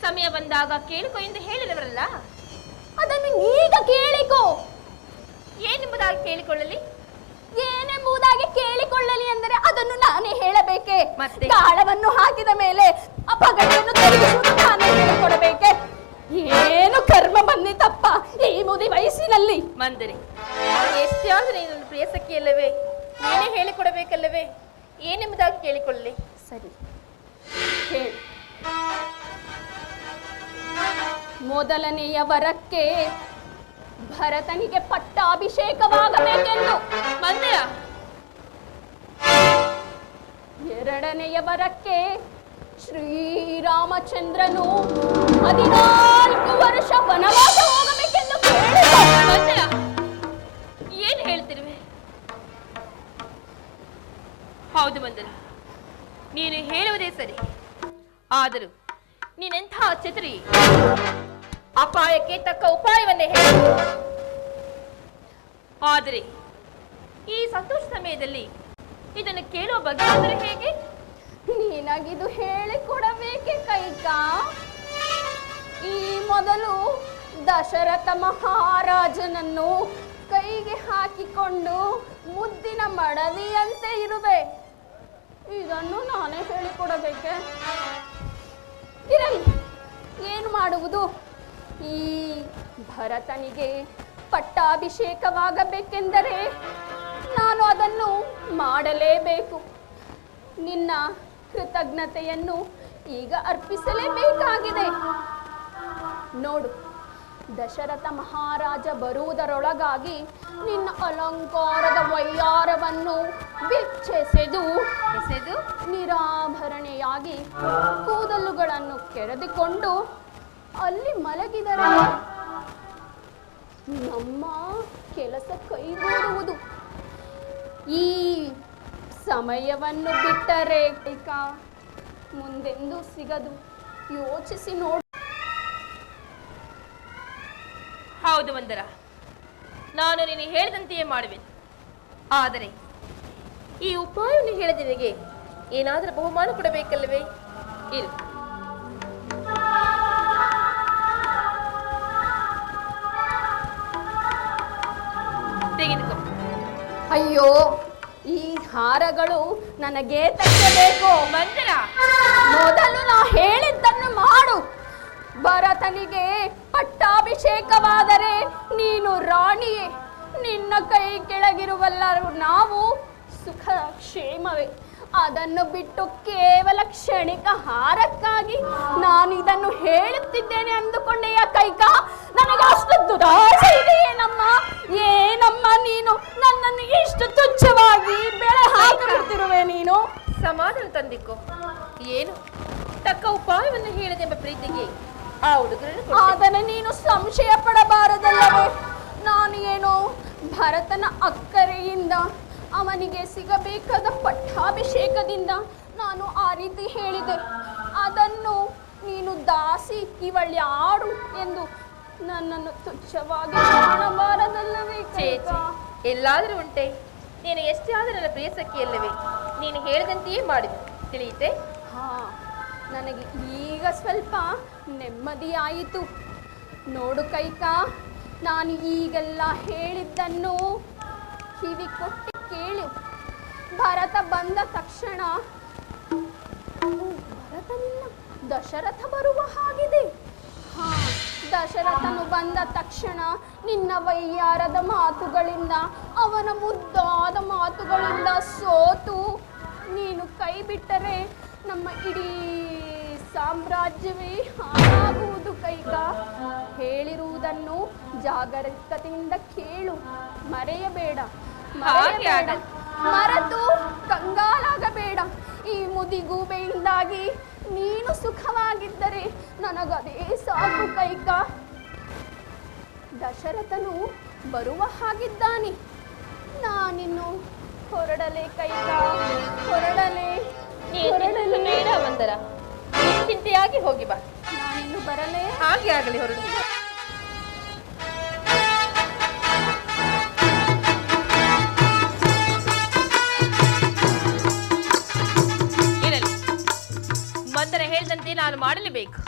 ಸಮಯ ಬಂದಾಗ ಕೇಳಿಕೊ ಎಂದು ಹೇಳಿದವರಲ್ಲ. ಅದನ್ನು ಈಗ ಕೇಳಿಕೋ. ಏನೆಂಬುದಾಗಿ ಕೇಳಿಕೊಳ್ಳಲಿ? ಏನೆಂಬುದಾಗಿ ಕೇಳಿಕೊಳ್ಳಲಿ ಎಂದರೆ ಅದನ್ನು ನಾನೇ ಹೇಳಬೇಕೆ? ಮತ್ತೆ? ಗಾಳವನ್ನು ಹಾಕಿದ ಮೇಲೆ ಅಪಗಡೆಯನ್ನು ತಿರುಗಿಸುವುದು ನಾನೇ ಹೇಳಿಕೊಡಬೇಕೆ? ಏನು ಕರ್ಮ ಬಂದಿತಪ್ಪ ಈ ಮುದಿ ವಯಸ್ಸಿನಲ್ಲಿ. ಮಂದರೆ, ಎಷ್ಟೇ ಆದರೂ ನೀನು ನನ್ನ ಪ್ರಿಯ ಸಖಿಯಲ್ಲವೇ? ನೀನೇ ಹೇಳಿಕೊಡಬೇಕಲ್ಲವೇ? ಏನೆಂಬುದಾಗಿ ಕೇಳಿಕೊಳ್ಳಲಿ. ಸರಿ, ಹೇಳು. ಮೊದಲನೆಯ ವರಕ್ಕೆ ಭರತನಿಗೆ ಪಟ್ಟಾಭಿಷೇಕವಾಗಬೇಕೆಂದು. ಮಂದೆಯ ಎರಡನೆಯ ವರಕ್ಕೆ ಶ್ರೀರಾಮಚಂದ್ರನು 14 ವರ್ಷ ವನವಾಸ ಹೋಗಬೇಕೆಂದು ಕೇಳಿದ. ಮಂದೆಯ ಏನು ಹೇಳ್ತಿರುವೆ? ಹೌದು ಮಂದರ, ನೀನು ಹೇಳುವುದೇ ಸರಿ. ಆದರೂ ನೀನೆಂಥ ಚತುರಿ, ಅಪಾಯಕ್ಕೆ ತಕ್ಕ ಉಪಾಯವನ್ನೇ ಹೇಳು. ಆದರೆ ಈ ಸಂತೋಷ ಸಮಯದಲ್ಲಿ ಇದನ್ನು ಕೇಳುವ ಬಗ್ಗೆ ಅಂದರೆ ಹೇಗೆ? ನಿನಗಿದು ಹೇಳಿಕೊಡಬೇಕೆ ಕೈಕಾ? ಈ ಮೊದಲು ದಶರಥ ಮಹಾರಾಜನನ್ನು ಕೈಗೆ ಹಾಕಿಕೊಂಡು ಮುದ್ದಿನ ಮಡದಿಯಂತೆ ಇರುವೆ. ಇದನ್ನು ನಾನೇ ಹೇಳಿಕೊಡಬೇಕೆ? ಇರಲಿ, ಏನು ಮಾಡುವುದು? ಈ ಭರತನಿಗೆ ಪಟ್ಟಾಭಿಷೇಕವಾಗಬೇಕೆಂದರೆ ನಾನು ಅದನ್ನು ಮಾಡಲೇಬೇಕು. ನಿನ್ನ ಕೃತಜ್ಞತೆಯನ್ನು ಈಗ ಅರ್ಪಿಸಲೇಬೇಕಾಗಿದೆ. ನೋಡು, ದಶರಥ ಮಹಾರಾಜ ಬರುವುದರೊಳಗಾಗಿ ನಿನ್ನ ಅಲಂಕಾರದ ವೈಯಾರವನ್ನು ಬಿಚ್ಚೆಸೆದು ನಿರಾಭರಣೆಯಾಗಿ ಕೂದಲುಗಳನ್ನು ಕೆರೆದುಕೊಂಡು ಅಲ್ಲಿ ಮಲಗಿದರೆ ನಮ್ಮ ಕೆಲಸ ಕೈಗೂಡುವುದು. ಈ ಸಮಯವನ್ನು ಬಿಟ್ಟರೆ ಮುಂದೆಂದೂ ಸಿಗದು. ಯೋಚಿಸಿ ನೋಡು. ಹೌದು ಮಂದರ, ನಾನು ನೀನು ಹೇಳಿದಂತೆಯೇ ಮಾಡುವೆನು. ಆದರೆ ಈ ಉಪಾಯವನ್ನು ಹೇಳಿದ ನಿನಗೆ ಏನಾದರೂ ಬಹುಮಾನ ಕೊಡಬೇಕಲ್ಲವೇ? ಇರು. ತೆಗೆದುಕೋ. ಅಯ್ಯೋ, ಈ ಹಾರಗಳು ನನಗೆ ತಕ್ಕಬೇಕು. ಮಂದರ, ಮೊದಲು ನಾ ಹೇಳಿದ್ದನ್ನು ಮಾಡು. ಭರತನಿಗೆ ಪಟ್ಟಾಭಿಷೇಕವಾದರೆ ನೀನು ರಾಣಿಯೇ. ನಿನ್ನ ಕೈ ಕೆಳಗಿರುವಲ್ಲರೂ ನಾವು ಸುಖ ಕ್ಷೇಮವೇ. ಅದನ್ನು ಬಿಟ್ಟು ಕೇವಲ ಕ್ಷಣಿಕ ಹಾರಕ್ಕಾಗಿ ನಾನು ಇದನ್ನು ಹೇಳುತ್ತಿದ್ದೇನೆ ಅಂದುಕೊಂಡೆಯ ಕೈಕಾ? ನನಗೆ ಅಷ್ಟು ದುರಾಸೆ ಇದೆಯೇನಮ್ಮ? ಏನಮ್ಮ ನೀನು ನನ್ನನ್ನು ಇಷ್ಟು ತುಚ್ಛವಾಗಿ ಬೆಳೆ ಹಾಕುತ್ತಿರುವೆ ನೀನು? ಸಮಾಧಾನ ತಂದಿಕ್ಕೋ. ಏನು ತಕ್ಕ ಉಪಾಯವನ್ನು ಹೇಳಿದೆಂಬ ಪ್ರೀತಿಗೆ ಆ ಹುಡುಗರನ್ನು ಆದರೆ ನೀನು ಸಂಶಯ ಪಡಬಾರದಲ್ಲವೇ? ನಾನು ಏನೋ ಭರತನ ಅಕ್ಕರೆಯಿಂದ ಅವನಿಗೆ ಸಿಗಬೇಕಾದ ಪಟ್ಟಾಭಿಷೇಕದಿಂದ ನಾನು ಆ ರೀತಿ ಹೇಳಿದೆ. ಅದನ್ನು ನೀನು ದಾಸಿ ಇವಳ್ಯಾರು ಎಂದು ನನ್ನನ್ನು ತುಚ್ಛವಾಗಿ ಕಾಣಬಾರದಲ್ಲವೇ ಕೈಕಾ? ಎಲ್ಲಾದರೂ ಉಂಟೆ? ನೀನು ಎಷ್ಟೇ ಆದರೂ ನನ್ನ ಪ್ರಿಯ ಸಖಿಯಲ್ಲವೇ? ನೀನು ಹೇಳಿದಂತೆಯೇ ಮಾಡಿದೆ, ತಿಳಿಯುತ್ತೆ? ಹಾ, ನನಗೆ ಈಗ ಸ್ವಲ್ಪ ನೆಮ್ಮದಿಯಾಯಿತು. ನೋಡು ಕೈಕಾ, ನಾನು ಈಗೆಲ್ಲ ಹೇಳಿದ್ದನ್ನು ಕಿವಿ ಕೊಟ್ಟು ಕೇಳು. ಭರತ ಬಂದ ತಕ್ಷಣ ಭರತನಿಲ್ಲ, ದಶರಥ ಬರುವ ಹಾಗಿದೆ. ಹಾ, ದಶರಥನು ಬಂದ ತಕ್ಷಣ ನಿನ್ನ ವೈಯಾರದ ಮಾತುಗಳಿಂದ, ಅವನ ಮುದ್ದಾದ ಮಾತುಗಳಿಂದ ಸೋತು ನೀನು ಕೈ ಬಿಟ್ಟರೆ ನಮ್ಮ ಇಡೀ ಸಾಮ್ರಾಜ್ಯವೇ ಹಾಳಾಗುವುದು ಕೈಕಾ. ಹೇಳಿರುವುದನ್ನು ಜಾಗರೂಕತೆಯಿಂದ ಕೇಳು, ಮರೆಯಬೇಡ. ಮರೆತು ಕಂಗಾಲಾಗಬೇಡ. ಈ ಮುದಿಗೂಬೆಯಿಂದಾಗಿ ನೀನು ಸುಖವಾಗಿದ್ದರೆ ನನಗದೇ ಸಾಕು ಕೈಕಾ. ದಶರಥನು ಬರುವ ಹಾಗಿದ್ದಾನೆ. ನಾನಿನ್ನು ಹೊರಡಲೆ ಕೈಕಾ, ಹೊರಡಲೆ. ಬೇಡ ಮಂದರ, ಚಿಂತೆಯಾಗಿ ಹೋಗಿ ಬಾ. ನಾನಿನ್ನು ಬರಲೇ? ಹಾಗೆ ಆಗಲಿ, ಹೊರಡು. ಇರಲಿ, ಮಂದರ ಹೇಳಿದಂತೆ ನಾನು ಮಾಡಲೇಬೇಕು.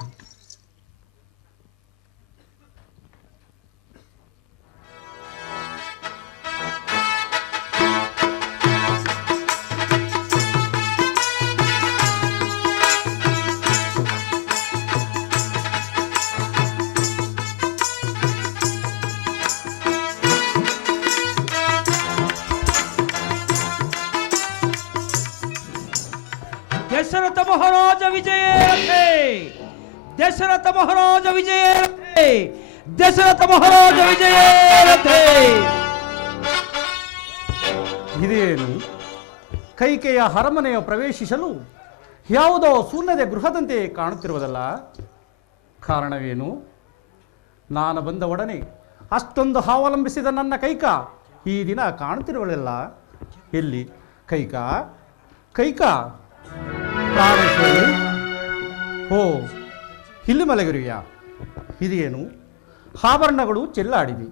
ದಶರಥ ಮಹಾರಾಜ ವಿಜಯೇ, ದಶರಥ ಮಹಾರಾಜ ವಿಜಯೇ, ದಶರಥ ಮಹಾರಾಜ ವಿಜಯೇ. ಇದೇನು ಕೈಕೆಯ ಅರಮನೆಯ ಪ್ರವೇಶಿಸಲು ಯಾವುದೋ ಶೂನ್ಯದ ಗೃಹದಂತೆ ಕಾಣುತ್ತಿರುವುದಲ್ಲ? ಕಾರಣವೇನು? ನಾನು ಬಂದ ಒಡನೆ ಅಷ್ಟೊಂದು ಅವಲಂಬಿಸಿದ ನನ್ನ ಕೈಕ ಈ ದಿನ ಕಾಣುತ್ತಿರುವಳೆಲ್ಲ ಎಲ್ಲಿ? ಕೈಕ ಕೈಕ ಪ್ರಾಣೇಶ್ವರಿ, ಓ ಇಲ್ಲಿ ಮಲಗಿರುವೆಯಾ? ಇದೇನು ಆಭರಣಗಳು ಚೆಲ್ಲಾಡಿವೆ,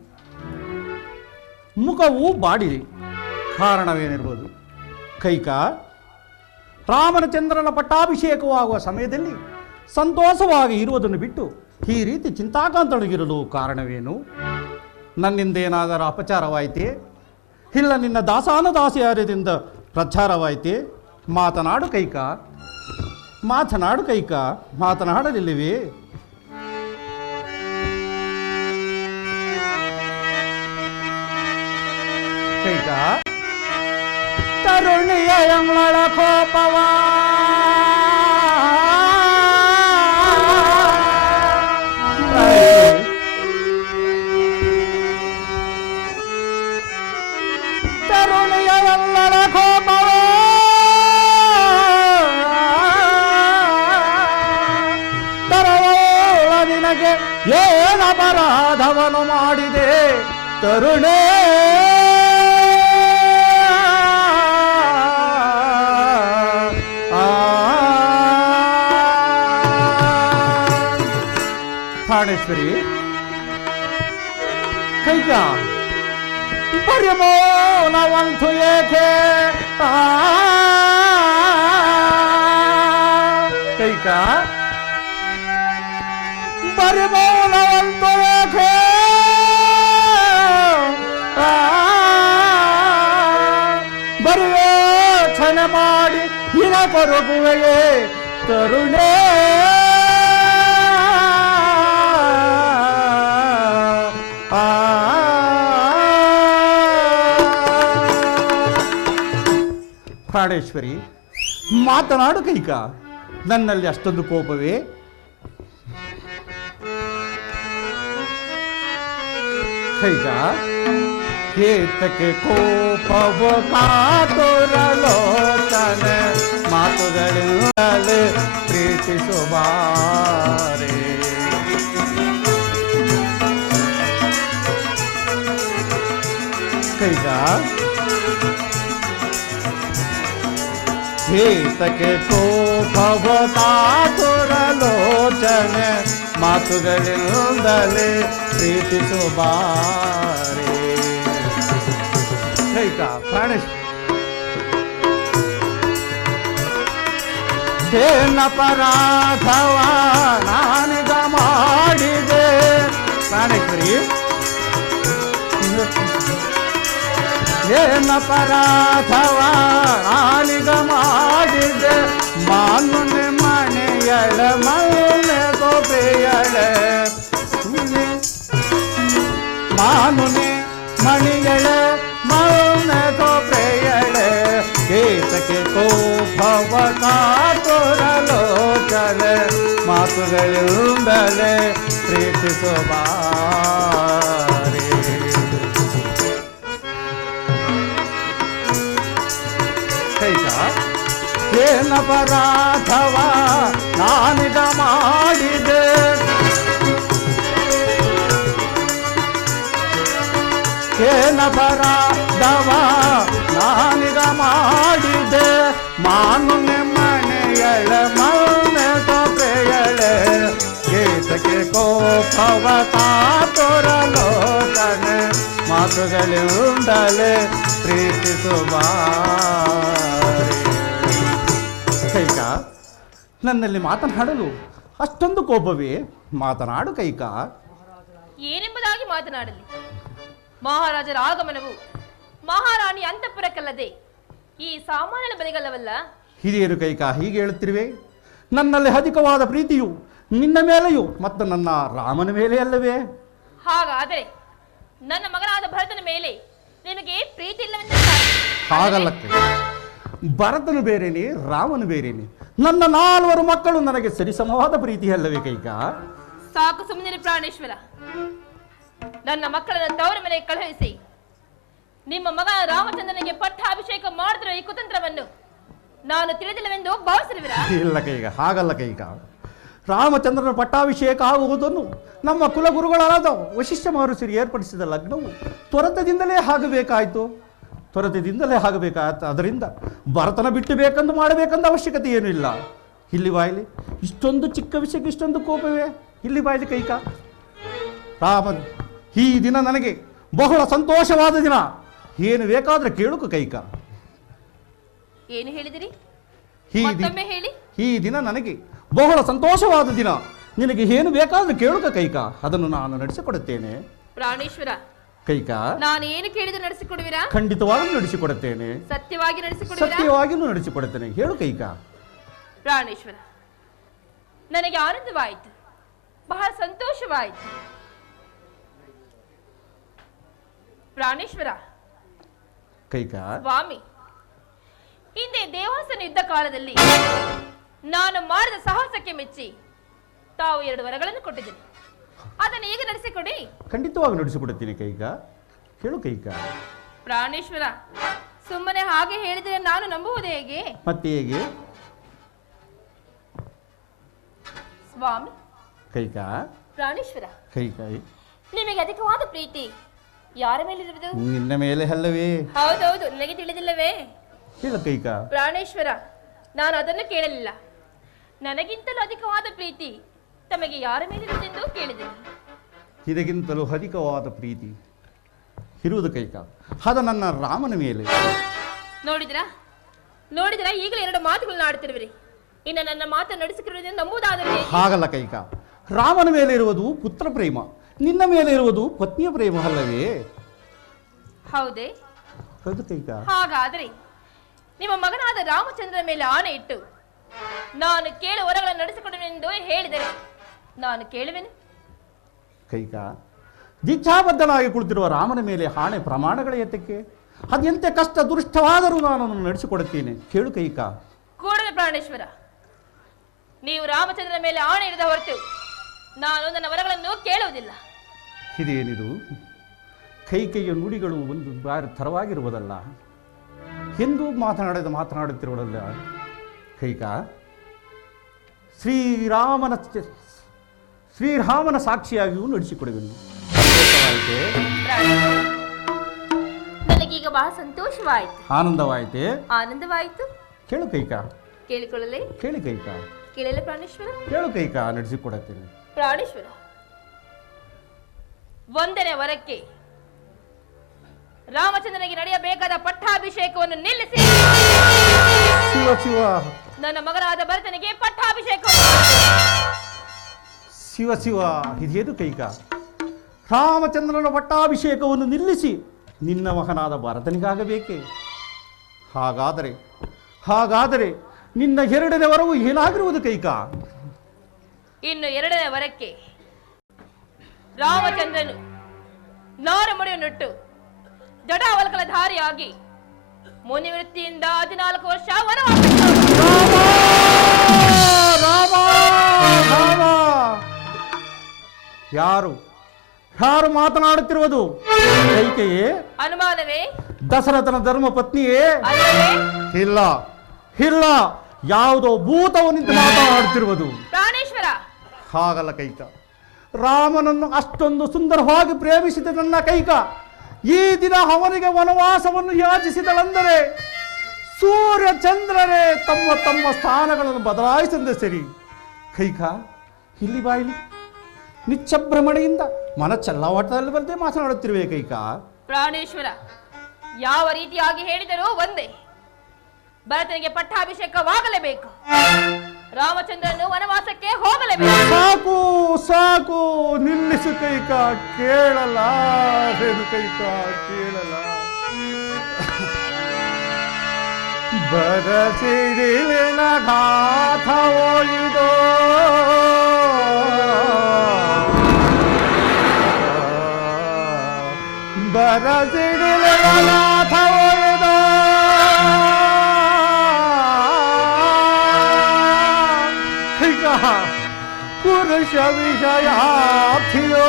ಮುಖವು ಬಾಡಿದೆ, ಕಾರಣವೇನಿರ್ಬೋದು? ಕೈಕ, ರಾಮಚಂದ್ರನ ಪಟ್ಟಾಭಿಷೇಕವಾಗುವ ಸಮಯದಲ್ಲಿ ಸಂತೋಷವಾಗಿ ಇರುವುದನ್ನು ಬಿಟ್ಟು ಈ ರೀತಿ ಚಿಂತಾಕಾಂತೊಳಗಿರಲು ಕಾರಣವೇನು? ನನ್ನಿಂದೇನಾದರೂ ಅಪಚಾರವಾಯಿತೇ? ಇಲ್ಲ ನಿನ್ನ ದಾಸಾನುದಾಸಿಯಾರ್ಯದಿಂದ ಪ್ರಚಾರವಾಯಿತೇ? ಮಾತನಾಡು ಕೈಕ, ಮಾತನಾಡು ಕೈಕ, ಮಾತನಾಡಲಿಲ್ಲವೇ? ಕೈಕ, ತರುಣಿಯ ಎಂಗಳ ಕೋಪವ ತರುಣಿಯ ಎಂಗಳ ಕೋಪವ ತರವೋಳ ನಿನಗೆ ಏನಪರಾಧವನ್ನು ಮಾಡಿದೆ ತರುಣೇ? ಪ್ರಾಣೇಶ್ವರಿ, ಕೈಕ ಪರಿಮೋನವಂತು ಏಕೆ? ಕೈಕ ಪರಿಮೋನವಂತು ಏಕೆ? ಬರುವೆ ಯೋಚನೆ ಮಾಡಿ ಹಿನ ಕೊರಗುವೆಯೇ ತರುಣೇ? ಪ್ರಾಣೇಶ್ವರಿ, ಮಾತನಾಡು ಕೈಕ, ನನ್ನಲ್ಲಿ ಅಷ್ಟೊಂದು ಕೋಪವೇ? ಕೈಕ, ಏತಕ್ಕೆ ಕೋಪವ ಕಾತುರಲೋಚನೆ ಮಾತುಗಳಿಂದಲೇ ಪ್ರೀತಿಸುವಾರೆ. ಕೈಕ, ಏತಕ್ಕೆ ಕೋಪವ ಕಾತುರಲೋಚನೆ ಮಾತುಗಳಿಂದಲೇ ಪ್ರೀತಿಸುವಾರೆ. ಕೈಕ, ಪ್ರಾಣೇಶ್, ಏನಪರಾಧವ ನಾನೀಗ ಮಾಡಿದೆ? ಪ್ರಾಣೇಶ್ವರಿ, ಏನಪರಾಧವ ನಾನೀಗ ಮಾಡಿದೆ? ಮಾನುನೆ ಮನೆಯಳ ಮೌನೆ ಗೋಪೆಯಳ, ಮಾನುನೆ ಮಣಿಯಳ ಮೌನ ಗೋಪೆಯಳ, ಏತಕ್ಕೆ ಕೋಪವ ಕಾತುರಲೋಚನೆ ಮಾತುಗಳಿಂದಲೇ ಪ್ರೀತಿಸುವಾರೆ. ಕೈಕ, ಏನಪರಾಧವ ನಾನೀಗ ಮಾಡಿದೆ? ಏನಪರಾಧವ ನಾನೀಗ ಮಾಡಿದೆ? ಮಾನುನೆ ಮನೆಯಳ ಮೌನೆ ಗೋಪೆಯಳೆ, ಏತಕ್ಕೆ ಕೋಪವ ಕಾತುರಲೋಚನೆ ಮಾತುಗಳಿಂದಲೇ ಪ್ರೀತಿಸುವಾರೆ. ಕೈಕ, ನನ್ನಲ್ಲಿ ಮಾತನಾಡಲು ಅಷ್ಟೊಂದು ಕೋಪವೇ? ಮಾತನಾಡು ಕೈಕ. ಏನೆಂಬುದಾಗಿ ಮಾತನಾಡಲಿ? ಮಹಾರಾಜರ ಆಗಮನವು ಮಹಾರಾಣಿ ಅಂತಃಪುರಕ್ಕಲ್ಲದೆ ಈ ಸಾಮಾನ್ಯನ ಬದಿಗಲ್ಲವಲ್ಲ. ಹಿರಿಯರು ಕೈಕ ಹೀಗೆ ಹೇಳುತ್ತಿರುವೆ? ನನ್ನಲ್ಲಿ ಅಧಿಕವಾದ ಪ್ರೀತಿಯು ನಿನ್ನ ಮೇಲೆಯೂ ಮತ್ತು ನನ್ನ ರಾಮನ ಮೇಲೆ ಅಲ್ಲವೇ? ಹಾಗಾದರೆ ನನ್ನ ಮಗನಾದ ಭರತನ ಮೇಲೆ ನಿನಗೆ ಪ್ರೀತಿ ಇಲ್ಲವೆಂದ? ಹಾಗಲ್ಲ, ಭರತನು ಬೇರೇನೆ, ರಾಮನು ಬೇರೇನೆ. ನನ್ನ 4 ಮಕ್ಕಳು ನನಗೆ ಸರಿಸಮವಾದ ಪ್ರೀತಿಯಲ್ಲವೇ ಕೈಕ? ಸಾಕು ಸುಮ್ಮನೆ ಪ್ರಾಣೇಶ್ವರ. ನನ್ನ ಮಕ್ಕಳನ್ನು ತವರ ಮನೆಗೆ ಕಳುಹಿಸಿ ನಿಮ್ಮ ಮಗ ರಾಮಚಂದ್ರನಿಗೆ ಪಟ್ಟಾಭಿಷೇಕ ಮಾಡಿದ್ರು ಈ ಕುತಂತ್ರವನ್ನು ನಾನು ತಿಳಿದಿಲ್ಲವೆಂದು ಭಾವಿಸಿರುವಿರಾ? ಇಲ್ಲ ಕೈಗ, ಹಾಗಲ್ಲ ಕೈಗ. ರಾಮಚಂದ್ರನ ಪಟ್ಟಾಭಿಷೇಕ ಆಗುವುದನ್ನು ನಮ್ಮ ಕುಲಗುರುಗಳಾದ ವಶಿಷ್ಠ ಮಹರ್ಷಿಯರು ಏರ್ಪಡಿಸಿದ ಲಗ್ನವು ತ್ವರಿತದಿಂದಲೇ ಆಗಬೇಕಾಯಿತು. ಅದರಿಂದ ಭರತನ ಬಿಟ್ಟು ಬೇಕಂದು ಮಾಡಬೇಕಂದ ಅವಶ್ಯಕತೆ ಏನೂ ಇಲ್ಲ. ಇಲ್ಲಿ ಬಾಯ್ಲಿ ಇಷ್ಟೊಂದು ಚಿಕ್ಕ ವಿಷಯಕ್ಕೆ ಇಷ್ಟೊಂದು ಕೋಪವೇ? ಇಲ್ಲಿ ಬಾಯ್ಲಿ ಕೈಕ. ರಾಮನ್ ಈ ದಿನ ನನಗೆ ಬಹಳ ಸಂತೋಷವಾದ ದಿನ. ಏನು ಬೇಕಾದ್ರೆ ಕೇಳುಕು ಕೈಕ. ಏನು ಹೇಳಿದಿರಿ? ಈ ಮತ್ತೊಮ್ಮೆ ಹೇಳಿ. ಈ ದಿನ ನನಗೆ ಬಹಳ ಸಂತೋಷವಾದ ದಿನ. ನಿನಗೆ ಏನು ಬೇಕಾದ್ರೆ ಕೇಳುಕ ಕೈಕ, ಅದನ್ನು ನಾನು ನಡೆಸಿಕೊಡುತ್ತೇನೆ. ಪ್ರಾಣೇಶ್ವರ, ಕೈಕ ನಾನು ಏನು ಕೇಳಿದ್ರು ನಡೆಸಿಕೊಡುವಿರಾ? ಖಂಡಿತವಾಗೂ ನಡೆಸಿಕೊಡುತ್ತೇನೆ. ಸತ್ಯವಾಗಿ ನಡೆಸಿಕೊಡುವಿರಾ? ಸತ್ಯವಾಗಿಯೂ ನಡೆಸಿಕೊಡುತ್ತೇನೆ. ಹೇಳು ಕೈಕ. ಪ್ರಾಣೇಶ್ವರ, ನನಗೆ ಆನಂದವಾಯಿತು, ಬಹಳ ಸಂತೋಷವಾಯಿತು. ಪ್ರಾಣೇಶ್ವರ ಕೈಕ, ಸ್ವಾಮಿ, ಹಿಂದೆ ದೇವಾಸನ ಯುದ್ಧ ಕಾಲದಲ್ಲಿ ನಾನು ಮಾಡಿದ ಸಾಹಸಕ್ಕೆ ಮೆಚ್ಚಿ ತಾವು 2 ವರಗಳನ್ನು ಕೊಟ್ಟಿದ್ದೀರಿ. ಅದನ್ನು ಈಗ ನಡೆಸಿಕೊಡಿ. ಖಂಡಿತವಾಗಿ ನಡೆಸಿಕೊಡುತ್ತೇನೆ ಕೈಕ. ಹೇಳು ಕೈಕ. ಪ್ರಾಣೇಶ್ವರ, ಸುಮ್ಮನೆ ಹಾಗೆ ಹೇಳಿದರೆ ನಾನು ನಂಬುವುದು ಹೇಗೆ? ಮತ್ತೆ ಹೇಗೆ? ಸ್ವಾಮಿ. ಕೈಕ. ಪ್ರಾಣೇಶ್ವರ, ಕೈಕ, ನಿಮಗೆ ಅಧಿಕವಾದ ಪ್ರೀತಿ ಯಾರ ಮೇಲಿರುವುದು? ನಿನ್ನ ಮೇಲೆ ಅಲ್ಲವೇ? ಹೌದೌದು, ನನಗೆ ತಿಳಿದಿಲ್ಲವೇ? ಹೇಳು ಕೈಕ. ಪ್ರಾಣೇಶ್ವರ, ನಾನು ಅದನ್ನು ಕೇಳಲಿಲ್ಲ. ನನಗಿಂತಲೂ ಅಧಿಕವಾದ ಪ್ರೀತಿ ತಮಗೆ ಯಾರ ಮೇಲಿರುವುದೆಂದು ಕೇಳಿದ್ದೇನೆ. ಇದಕ್ಕಿಂತಲೂ ಅಧಿಕವಾದ ಪ್ರೀತಿ ಇರುವುದು ಕೈಕ, ಅದು ನನ್ನ ರಾಮನ ಮೇಲೆ. ನೋಡಿದ್ರಾ ಈಗಲೇ 2 ಮಾತುಗಳನ್ನ ಆಡ್ತಿರುವಿರಿ. ಇನ್ನು ನನ್ನ ಮಾತು ನಡೆಸಿಕೊಳ್ಳುವುದನ್ನು ನಂಬುವುದಾದರೆ ಹಾಗಲ್ಲ ಕೈಕ. ರಾಮನ ಮೇಲೆ ಇರುವುದು ಪುತ್ರ ಪ್ರೇಮ, ನಿನ್ನ ಮೇಲೆ ಇರುವುದು ಪತ್ನಿಯ ಪ್ರೇಮ ಅಲ್ಲವೇ? ಹೌದೇ? ಹೌದು ಕೈಕ. ಹಾಗಾದರೆ ನಿಮ್ಮ ಮಗನಾದ ರಾಮಚಂದ್ರನ ಮೇಲೆ ಆಣೆ ಇಟ್ಟು ನಾನು ಕೇಳುವ ವರಗಳನ್ನು ನಡೆಸಿಕೊಡುವೆನೆಂದು ಹೇಳಿದರೆ ನಾನು ಕೇಳುವೆನು. ಕೈಕ, ದೀಕ್ಷಾಬದ್ಧನಾಗಿ ಕುಳಿತಿರುವ ರಾಮನ ಮೇಲೆ ಆಣೆ ಪ್ರಮಾಣಗಳ ಎತ್ತಕ್ಕೆ ಅದೆಂತೆ ಕಷ್ಟ ದುರುಷ್ಟವಾದರೂ ನಾನು ಅದನ್ನು ನಡೆಸಿಕೊಡುತ್ತೇನೆ. ಕೇಳು ಕೈಕ. ಕೂಡಲೇ ಪ್ರಾಣೇಶ್ವರ, ನೀವು ರಾಮಚಂದ್ರನ ಮೇಲೆ ಆಣೆ ಇಡದ ಹೊರತು ನಾನು ನನ್ನ ವರಗಳನ್ನು ಕೇಳುವುದಿಲ್ಲ. ಇದೇನಿದು? ಕೈಕೆಯ ನುಡಿಗಳು ಒಂದು ಬಾರಿ ಥರವಾಗಿರುವುದಲ್ಲ, ಎಂದು ಮಾತನಾಡುತ್ತಿರುವುದಲ್ಲ ಕೈಕ. ಶ್ರೀರಾಮನ ಸಾಕ್ಷಿಯಾಗಿಯೂ ನಡೆಸಿಕೊಡುವೆನು. ನನಗೀಗ ಬಹಳ ಸಂತೋಷವಾಯಿತು, ಆನಂದವಾಯಿತು. ಕೇಳು ಕೈಕ. ಕೇಳಿಕೊಳ್ಳಲೇ? ಕೇಳಿ ಕೈಕ. ಕೇಳಲೇ ಪ್ರಾಣೇಶ್ವರ? ಕೇಳು ಕೈಕ, ನಡೆಸಿಕೊಡುತ್ತೇನೆ. ಪ್ರಾಣೇಶ್ವರ, 1ನೇ ವರಕ್ಕೆ ರಾಮಚಂದ್ರನಿಗೆ ನಡೆಯಬೇಕಾದ ಪಟ್ಟಾಭಿಷೇಕವನ್ನು ನಿಲ್ಲಿಸಿ ಶಿವ ನನ್ನ ಮಗನಾದ ಭರತನಿಗೆ ಪಟ್ಟಾಭಿಷೇಕ. ಶಿವ ಇದೇನು ಕೈಕ? ರಾಮಚಂದ್ರನ ಪಟ್ಟಾಭಿಷೇಕವನ್ನು ನಿಲ್ಲಿಸಿ ನಿನ್ನ ಮಗನಾದ ಭರತನಿಗಾಗಬೇಕೆ? ಹಾಗಾದರೆ ನಿನ್ನ 2ನೇ ವರವು ಏನಾಗಿರುವುದು ಕೈಕ? ಇನ್ನು 2ನೇ ವರಕ್ಕೆ ರಾಮಚಂದ್ರನು ನಾರಮುಡಿಯನ್ನುಟ್ಟು ಜಟಾವಲ್ಕಲ ಧಾರಿಯಾಗಿ ಮುನಿವೃತ್ತಿಯಿಂದ 14 ವರ್ಷ ವನವಾಸ. ಯಾರು ಮಾತನಾಡುತ್ತಿರುವುದು? ಕೈಕೆಯೇ? ಅನುಮಾನವೇ? ದಶರಥನ ಧರ್ಮ ಪತ್ನಿಯೇ? ಅಲ್ಲವೇ? ಇಲ್ಲ, ಯಾವುದೋ ಭೂತವು ನಿಂತು ಮಾತನಾಡುತ್ತಿರುವುದು. ಪ್ರಾಣೇಶ್ವರ, ಹಾಗಲ್ಲ ಕೈಕ. ರಾಮನನ್ನು ಅಷ್ಟೊಂದು ಸುಂದರವಾಗಿ ಪ್ರೇಮಿಸಿದ ನನ್ನ ಕೈಕ ಈ ದಿನ ಅವನಿಗೆ ವನವಾಸವನ್ನು ಯಾಚಿಸಿದಳೆಂದರೆ ಸೂರ್ಯ ಚಂದ್ರರೇ ತಮ್ಮ ಸ್ಥಾನಗಳನ್ನು ಬದಲಾಯಿಸಂದೆ ಸರಿ. ಕೈಕ, ಇಲ್ಲಿ ಬಾಯಿಲಿ ನಿಚ್ಚಭ್ರಮಣೆಯಿಂದ ಮನ ಚಲ್ಲವಾಟದಲ್ಲಿ ಬರದೆ ಮಾತನಾಡುತ್ತಿರುವೆ ಕೈಕ. ಪ್ರಾಣೇಶ್ವರ, ಯಾವ ರೀತಿಯಾಗಿ ಹೇಳಿದರೂ ಒಂದೇ, ಭರತನಿಗೆ ಪಟ್ಟಾಭಿಷೇಕವಾಗಲೇಬೇಕು, ರಾಮಚಂದ್ರನು ವನವಾಸಕ್ಕೆ ಹೋಗಲೇಬೇಕು. ಸಾಕು ನಿಲ್ಲಿಸು ಕೈಕ. ಕೇಳಲಾರೆನು ಕೈಕ, ಕೇಳಲ. ಬರಸಿಡಿಲಿನ ಗಾಥವೋ ಇದೋ, ಬರಸಿಡಿಲಿನ ಗಾಥವೋ ಇದೋ, ಪುರುಷ ವಿಷಯಾರ್ಥಿಯೋ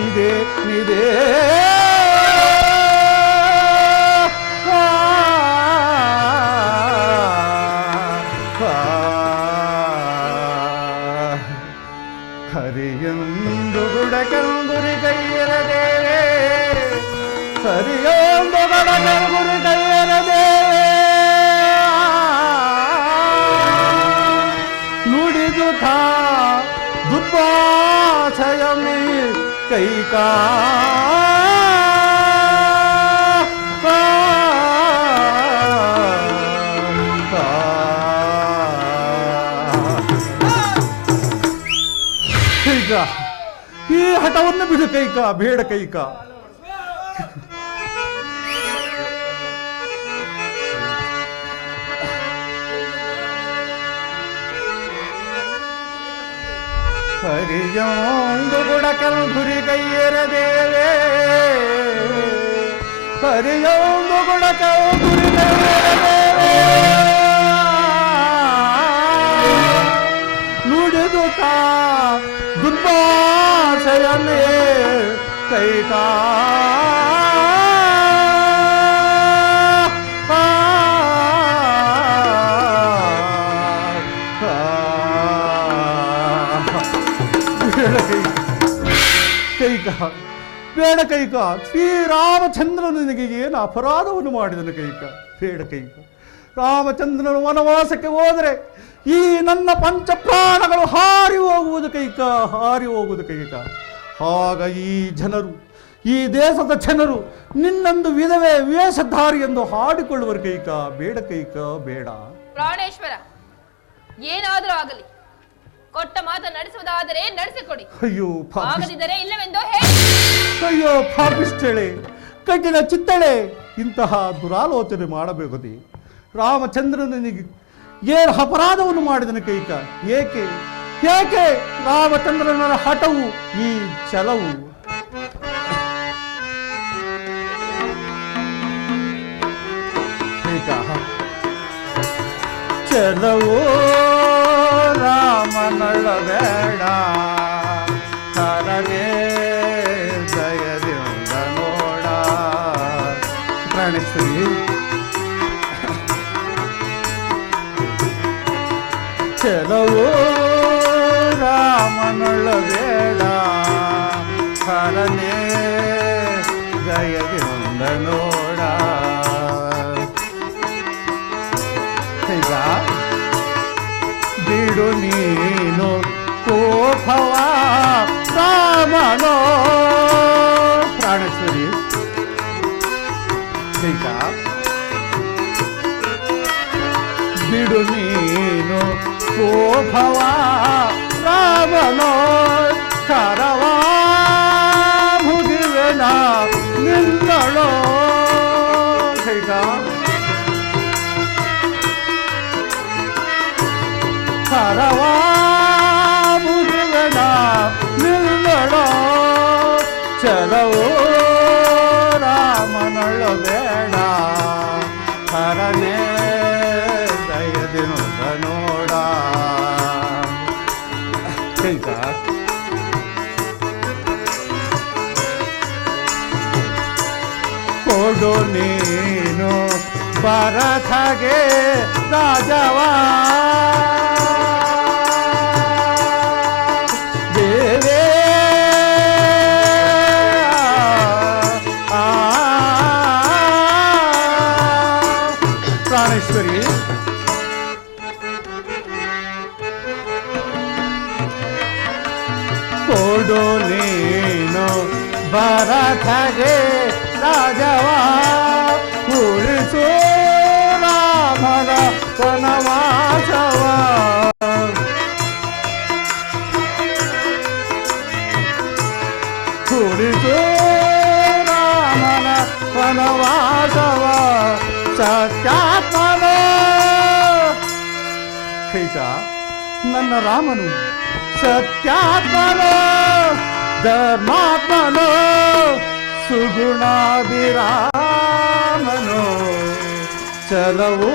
ಇದೇ ನಿದೇ ಹರಿಯೊಂದು ಗುಡಕಂಗುರಿ ಕೈಯರದೇವೆ ಹರಿಯೊಂದು ಗುಡಕಂಗುರಿ ಕೈಯರದೇವೆ ನುಡಿದು ಥಾ ದುರ್ಭಾಷಯಮಿ ಕೈಕಾ ಕೈಕ ಈ ಹಠವನ್ನು ಬಿಡು ಕೈಕ ಬೇಡ ಕೈಕ ಹರಿಯೊಂದು ಗುಡಕಲ್ ಗುರಿ ಕೈಯರದೇವೆ ಹರಿಯೊಂದು ಗುಡಕಲ್ ಗುರಿ ಕೈಯರದೇವೆ ನುಡಿದು ತಾ ದುರ್ಭಾಷಯನ್ನೇ ಕೈಕಾ ಕೈಕ ಬೇಡ ಕೈಕ ಶ್ರೀರಾಮಚಂದ್ರನು ನಿನಗೆ ಏನು ಅಪರಾಧವನ್ನು ಮಾಡಿದನು ಕೈಕ ಬೇಡ ಕೈಕ ರಾಮಚಂದ್ರನು ವನವಾಸಕ್ಕೆ ಹೋದರೆ ಈ ನನ್ನ ಪಂಚಪ್ರಾಣಗಳು ಹಾರಿ ಹೋಗುವುದು ಕೈಕ ಹಾರಿ ಹೋಗುವುದು ಕೈಕ ಆಗ ಈ ಜನರು ಈ ದೇಶದ ಜನರು ನಿನ್ನೊಂದು ವಿಧವೆ ವೇಷಧಾರಿ ಎಂದು ಹಾಡಿಕೊಳ್ಳುವರು ಕೈಕ ಬೇಡ ಕೈಕ ಬೇಡ ಪ್ರಾಣೇಶ್ವರ ಏನಾದರೂ ಆಗಲಿ ಕೊಟ್ಟ ಮಾತ ನಡೆಸುವುದಾದರೆ ನಡೆಸಿಕೊಡಿ ಅಯ್ಯೋ ಆಗದಿದ್ದರೆ ಇಲ್ಲವೆಂದು ಹೇಳಿ ಅಯ್ಯೋ ಪಾಪಿಷ್ಟಳೆ ಕಠಿಣ ಚಿತ್ತಳೆ ಇಂತಹ ದುರಾಲೋಚನೆ ಮಾಡಬೇಕದೆ ರಾಮಚಂದ್ರನಿಗೆ ಏನು ಅಪರಾಧವನ್ನು ಮಾಡಿದನು ಕೈಕ ಏಕೆ ಏಕೆ ರಾಮಚಂದ್ರನ ಹಠವು ಈ ಛಲವು ಕೈಕ ಛಲವೋ ರಾಮನಳ ಬೇಡ ಕರಗೆ ದಯದಿಂದ ನೋಡ ಪ್ರಾಣೇಶ್ವರಿ ಛಲವೋ ರಾಮನಳ ಬೇಡ ಕರನೆ ದಯದಿಂದ ನೋಡ ಈಗ ಬಿಡು ನೀನು ಕೋಪವ ರಾಮನೋ ಪ್ರಾಣೇಶ್ವರಿ ಈಗ ಬಿಡು ನೀನು ಕೋಪವ ರಾಮನೋ ಕರವ ಮುಗಿವೆನ ನಿನ್ನಳೋ ಈಗ ಕರವ ಮುಗಿವೆನ ನಿನ್ನಳೋ ಚಲವೋ ರಾಮನಳ ಬೇಡ ಕರನೆ ದಯದಿಂದ ನೋಡ ಕೈಕ ಕೊಡು ನೀನು ಭರತಗೆ ರಾಜವಾ ಪ್ರಾಣೇಶ್ವರಿ ಕೊಡು ನೀನು ಭರತಗೆ ರಾಜವ ಉಳಿಸು ರಾಮನ ವನವಾಸವ ಉಳಿಸು ರಾಮನ ವನವಾಸವ ಸತ್ಯಾತ್ಮನ ಕೈಕ ನನ್ನ ರಾಮನು ಸತ್ಯಾತ್ಮನೋ ಧರ್ಮಾತ್ಮನೋ ಸುಗುಣಾಭಿರಾಮನೋ ಚಲವೋ